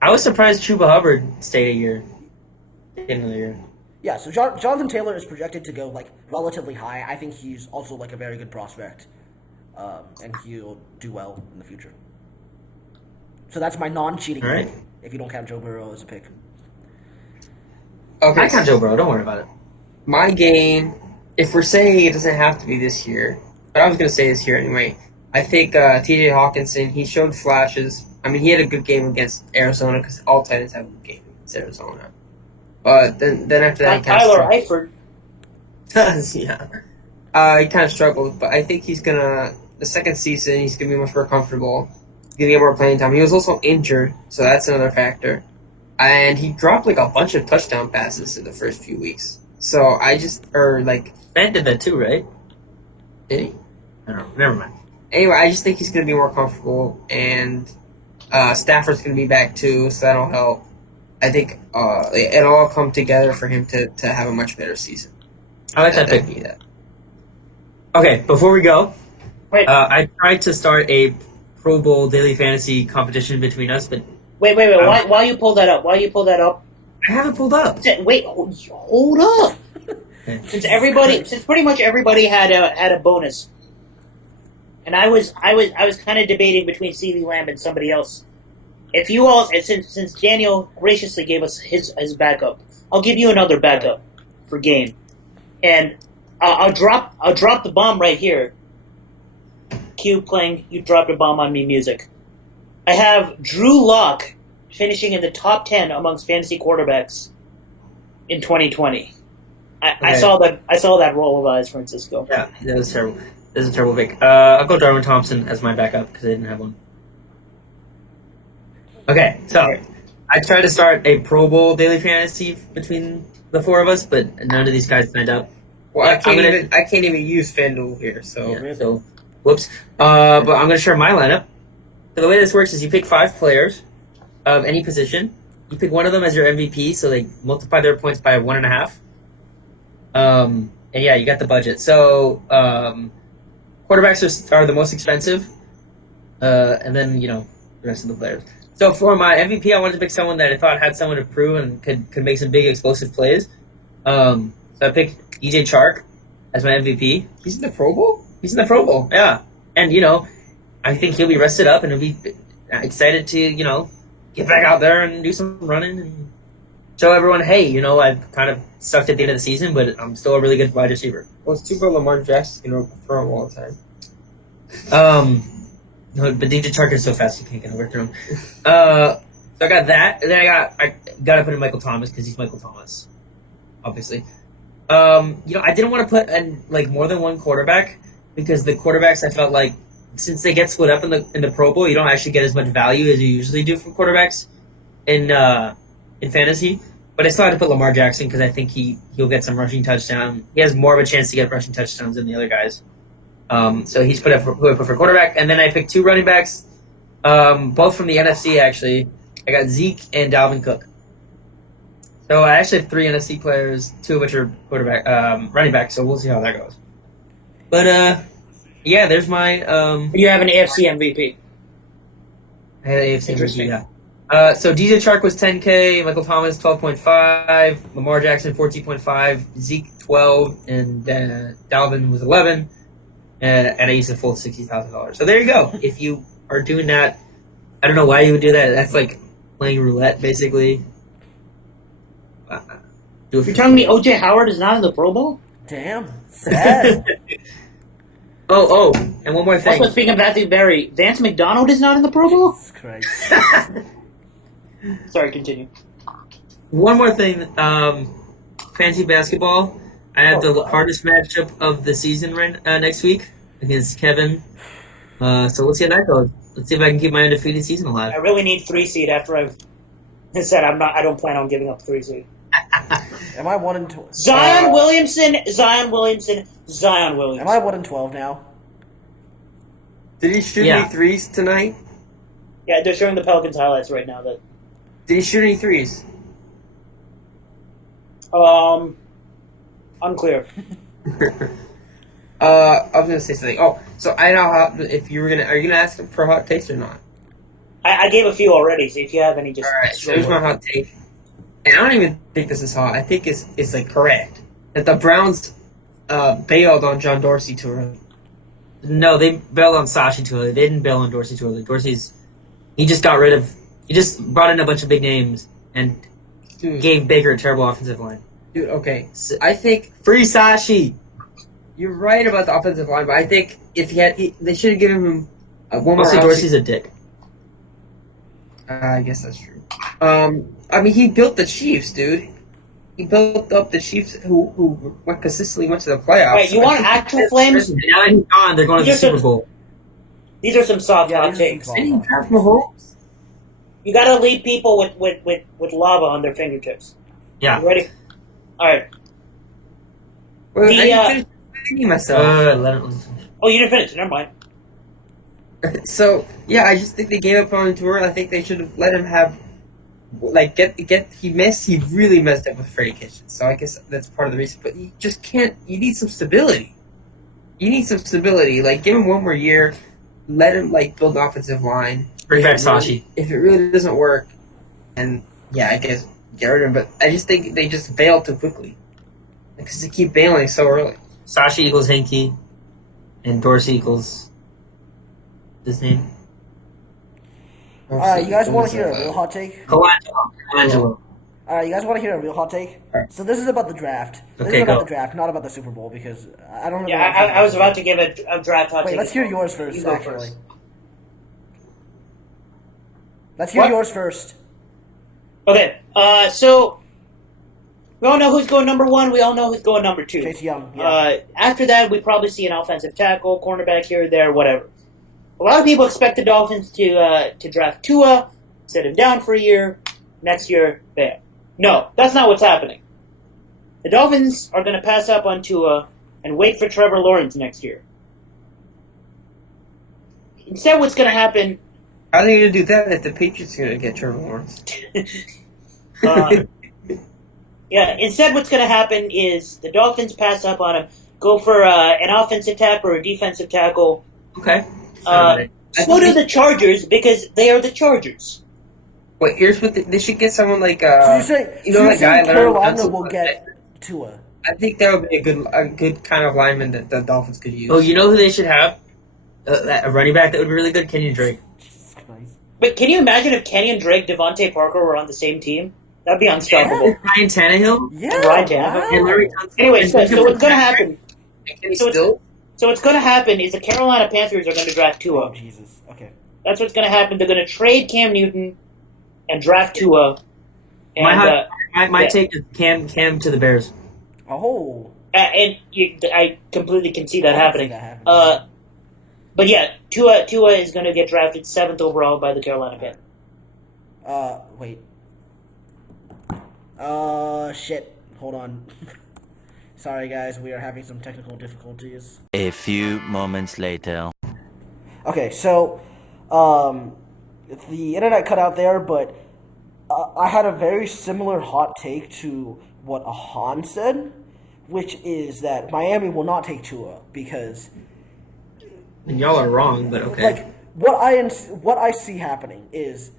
I was surprised Chuba Hubbard stayed a year. Another year. Yeah, so Jonathan Taylor is projected to go like relatively high. I think he's also like a very good prospect, and he'll do well in the future. So that's my non-cheating All right. pick. If you don't count Joe Burrow as a pick. Okay, I count Joe Burrow. Don't worry about it. my game, if we're saying it doesn't have to be this year, but I was going to say this year anyway, I think TJ Hawkinson, he showed flashes. I mean, he had a good game against Arizona because all Titans have a good game against Arizona. But then after that, he kind of Tyler struggled. Eifert. Yeah. He kind of struggled, but I think he's going to, the second season, he's going to be much more comfortable. He's going to get more playing time. He was also injured, so that's another factor. And he dropped like a bunch of touchdown passes in the first few weeks. So Ben did that too, right? did he? I don't know. Never mind. Anyway, I just think he's going to be more comfortable, and Stafford's going to be back too, so that'll help. I think it'll all come together for him to have a much better season. I like that pick. That'd be that. Okay, before we go, Wait, I tried to start a Pro Bowl daily fantasy competition between us, but wait. Why you pull that up? I haven't pulled up. Wait, hold up. Since pretty much everybody had a bonus, and I was kind of debating between CeeDee Lamb and somebody else. If you all, since Daniel graciously gave us his backup, I'll give you another backup for game, and I'll drop the bomb right here. Cue playing "You Dropped a Bomb on Me" music. I have Drew Lock finishing in the top 10 amongst fantasy quarterbacks in 2020. I saw that roll of eyes, Francisco. Yeah, that was terrible. This is a terrible pick. I'll go Darwin Thompson as my backup because I didn't have one. Okay, so I tried to start a Pro Bowl daily fantasy between the four of us, but none of these guys signed up. Well, Yeah, I can't even use FanDuel here, so Yeah, so, whoops. But I'm going to share my lineup. So the way this works is you pick 5 players of any position, you pick one of them as your MVP, so they multiply their points by 1.5. And yeah, you got the budget. So quarterbacks are the most expensive, and then the rest of the players. So for my MVP, I wanted to pick someone that I thought had someone to prove and could make some big explosive plays. So I picked EJ Chark as my MVP. He's in the Pro Bowl? He's in the Pro Bowl, yeah. And I think he'll be rested up and he'll be excited to get back out there and do some running and show everyone, hey, I kind of sucked at the end of the season, but I'm still a really good wide receiver. Well, it's too bad Lamar Jackson's going to throw him all the time. No, but DJ Chark is so fast you can't get over through him. So I got that, and then I got to put in Michael Thomas because he's Michael Thomas, obviously. I didn't want to put in more than one quarterback because the quarterbacks I felt like since they get split up in the Pro Bowl, you don't actually get as much value as you usually do from quarterbacks in fantasy. But I still had to put Lamar Jackson because I think he'll get some rushing touchdown. He has more of a chance to get rushing touchdowns than the other guys. So he's who I put for quarterback. And then I picked 2 running backs, both from the NFC, actually. I got Zeke and Dalvin Cook. So I actually have 3 NFC players, 2 of which are running back, so we'll see how that goes. But, yeah, there's my... You have an AFC MVP. I had an AFC Interesting. MVP, yeah. So DJ Chark was 10K, Michael Thomas 12.5, Lamar Jackson 14.5, Zeke 12, and Dalvin was 11. And I used a full $60,000. So there you go. If you are doing that, I don't know why you would do that. That's like playing roulette, basically. You're telling me OJ Howard is not in the Pro Bowl? Damn. Sad. Oh, and one more thing. Also, speaking of Matthew Berry, Vance McDonald is not in the Pro Bowl? Jesus Christ. Sorry, continue. One more thing. Fantasy basketball. I have the hardest matchup of the season next week against Kevin. So let's see how that goes. Let's see if I can keep my undefeated season alive. I really need 3 seed after I've said I don't plan on giving up 3 seed. Am I 1 and 12? Zion Williamson. Am I 1 and 12 now? Did he shoot Yeah. any threes tonight? Yeah, they're showing the Pelicans highlights right now. Did he shoot any threes? Unclear. I was gonna say something. Oh, so I know how. If you were are you gonna ask him for hot takes or not? I gave a few already, so if you have any, just... All right. So here's my hot take, and I don't even think this is hot. I think it's like correct that the Browns bailed on John Dorsey too early. No, they bailed on Sashi too early. They didn't bail on Dorsey too early. He just brought in a bunch of big names and gave Baker a terrible offensive line. Dude, okay. So I think Free Sashi! you're right about the offensive line, but I think if they should have given him one more. Also, Dorsey's a dick. I guess that's true. I mean, he built the Chiefs, dude. He built up the Chiefs who consistently went to the playoffs. Wait, you want actual flames? Now that he's gone, they're going to the Super Bowl. These are some soft Yeah, hot these are some takes. soft- And he draft Mahomes. You gotta leave people with lava on their fingertips. Yeah. You ready? Alright. Well, The, I didn't finish thinking myself. Oh, you didn't finish. Never mind. So yeah, I just think they gave up on him too early. I think they should have let him have, he really messed up with Freddie Kitchens. So I guess that's part of the reason. But you just can't. You need some stability. Like give him one more year. Let him build an offensive line. Bring back Sashi. If it really doesn't work, and yeah, I guess get rid of him. But I just think they just bailed too quickly because they keep bailing so early. Sashi equals Henke, and Dorsey equals his name. Alright, you guys want to hear a real hot take? Colangelo. Alright, you guys want to hear a real hot take? Alright. So this is about the draft. This Okay, is about go. the draft, not about the Super Bowl, because I don't know. Yeah, I was about to give a draft hot Wait, take. let's as hear well. yours first, You go actually. first. Let's hear What? yours first. Okay, so we all know who's going number 1. We all know who's going number 2. Chase Young. Yeah. After that, we probably see an offensive tackle, cornerback here or there, whatever. A lot of people expect the Dolphins to draft Tua, sit him down for a year, next year, bam. No, that's not what's happening. The Dolphins are going to pass up on Tua and wait for Trevor Lawrence next year. Instead, what's going to happen... How are they going to do that if the Patriots are going to get Trevor Lawrence? Yeah. Instead, what's going to happen is the Dolphins pass up on him, go for an offensive tackle or a defensive tackle. Okay. So do the Chargers because they are the Chargers. Wait, here's what they should get someone like So you say, you know that guy Carolina Leonard will Johnson? get Tua? I think that would be a good kind of lineman that the Dolphins could use. Oh, you know who they should have? A running back that would be really good? Kenyon Drake. Jesus Christ. But can you imagine if Kenyon Drake, Devontae Parker were on the same team? That'd be unstoppable. Ryan Tannehill? Yeah. Ryan Tannehill. wow. And Larry Johnson. Anyway, And so Jacob what's going to Brissett. happen? Can he So it's- still? So what's going to happen is the Carolina Panthers are going to draft Oh, Tua. Jesus. Okay. That's what's going to happen. They're going to trade Cam Newton and draft Tua. And My yeah. take is Cam to the Bears. Oh. I completely can see that I can happening. see that happening. But yeah, Tua is going to get drafted 7th overall by the Carolina Panthers. Wait. Shit. Hold on. Sorry, guys. We are having some technical difficulties. A few moments later. Okay, so, the internet cut out there, but I had a very similar hot take to what Ahaan said, which is that Miami will not take Tua because, And y'all are wrong, but okay. like, what I see happening is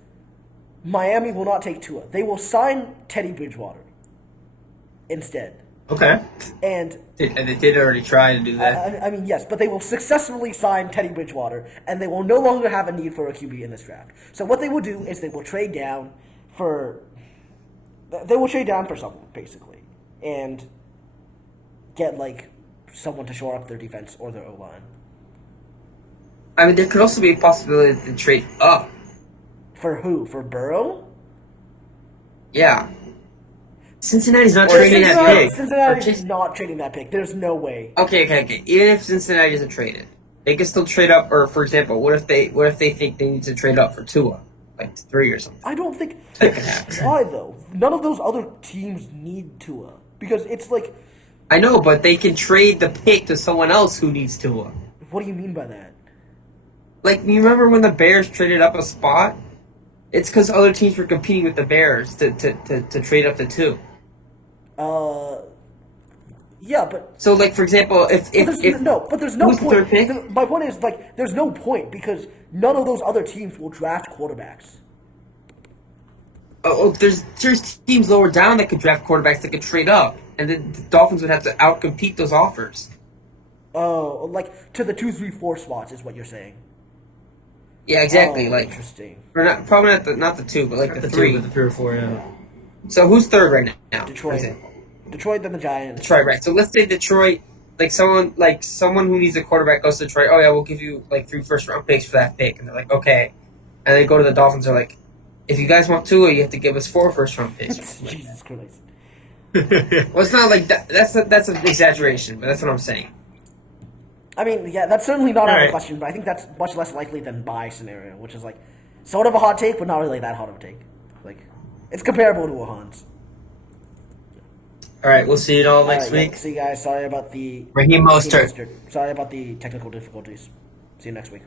Miami will not take Tua. They will sign Teddy Bridgewater instead. Okay. And They did already try to do that. I mean, yes, but they will successfully sign Teddy Bridgewater, and they will no longer have a need for a QB in this draft. So what they will do is they will trade down for someone, basically, and get, like, someone to shore up their defense or their O-line. I mean, there could also be a possibility to trade up. For who? For Burrow? Yeah. Cincinnati's not trading that pick. Cincinnati's not trading that pick. There's no way. Okay. Even if Cincinnati doesn't trade it, they can still trade up. Or, for example, what if they think they need to trade up for Tua, like 3 or something? I don't think... That could happen. Why, though? None of those other teams need Tua. Because it's like... I know, but they can trade the pick to someone else who needs Tua. What do you mean by that? Like, you remember when the Bears traded up a spot? It's because other teams were competing with the Bears to trade up to 2. Yeah, but... So, like, for example, if there's no who's the point. third pick? My point is, like, there's no point because none of those other teams will draft quarterbacks. there's teams lower down that could draft quarterbacks that could trade up, and then the Dolphins would have to outcompete those offers. Oh, like to the 2, 3, 4 spots is what you're saying. Yeah, exactly. Oh, Like, interesting. or probably not the 2, but like the 3. With the 3 or 4, yeah. So who's third right now? For Detroit. example? Detroit, then the Giants. Detroit, right? So let's say Detroit, like someone who needs a quarterback goes to Detroit. Oh yeah, we'll give you like 3 first-round picks for that pick, and they're like, okay. And they go to the Dolphins. They're like, if you guys want Tua, you have to give us 4 first-round picks. Jesus Christ. Well, it's not like that. That's an exaggeration, but that's what I'm saying. I mean, yeah, that's certainly not out of the Alright. question, but I think that's much less likely than buy scenario, which is like sort of a hot take, but not really that hot of a take. Like, it's comparable to a Hans. All right, we'll see it all next Yeah, week. see you guys. Sorry about the Raheem Mostert. Sorry about the technical difficulties. See you next week.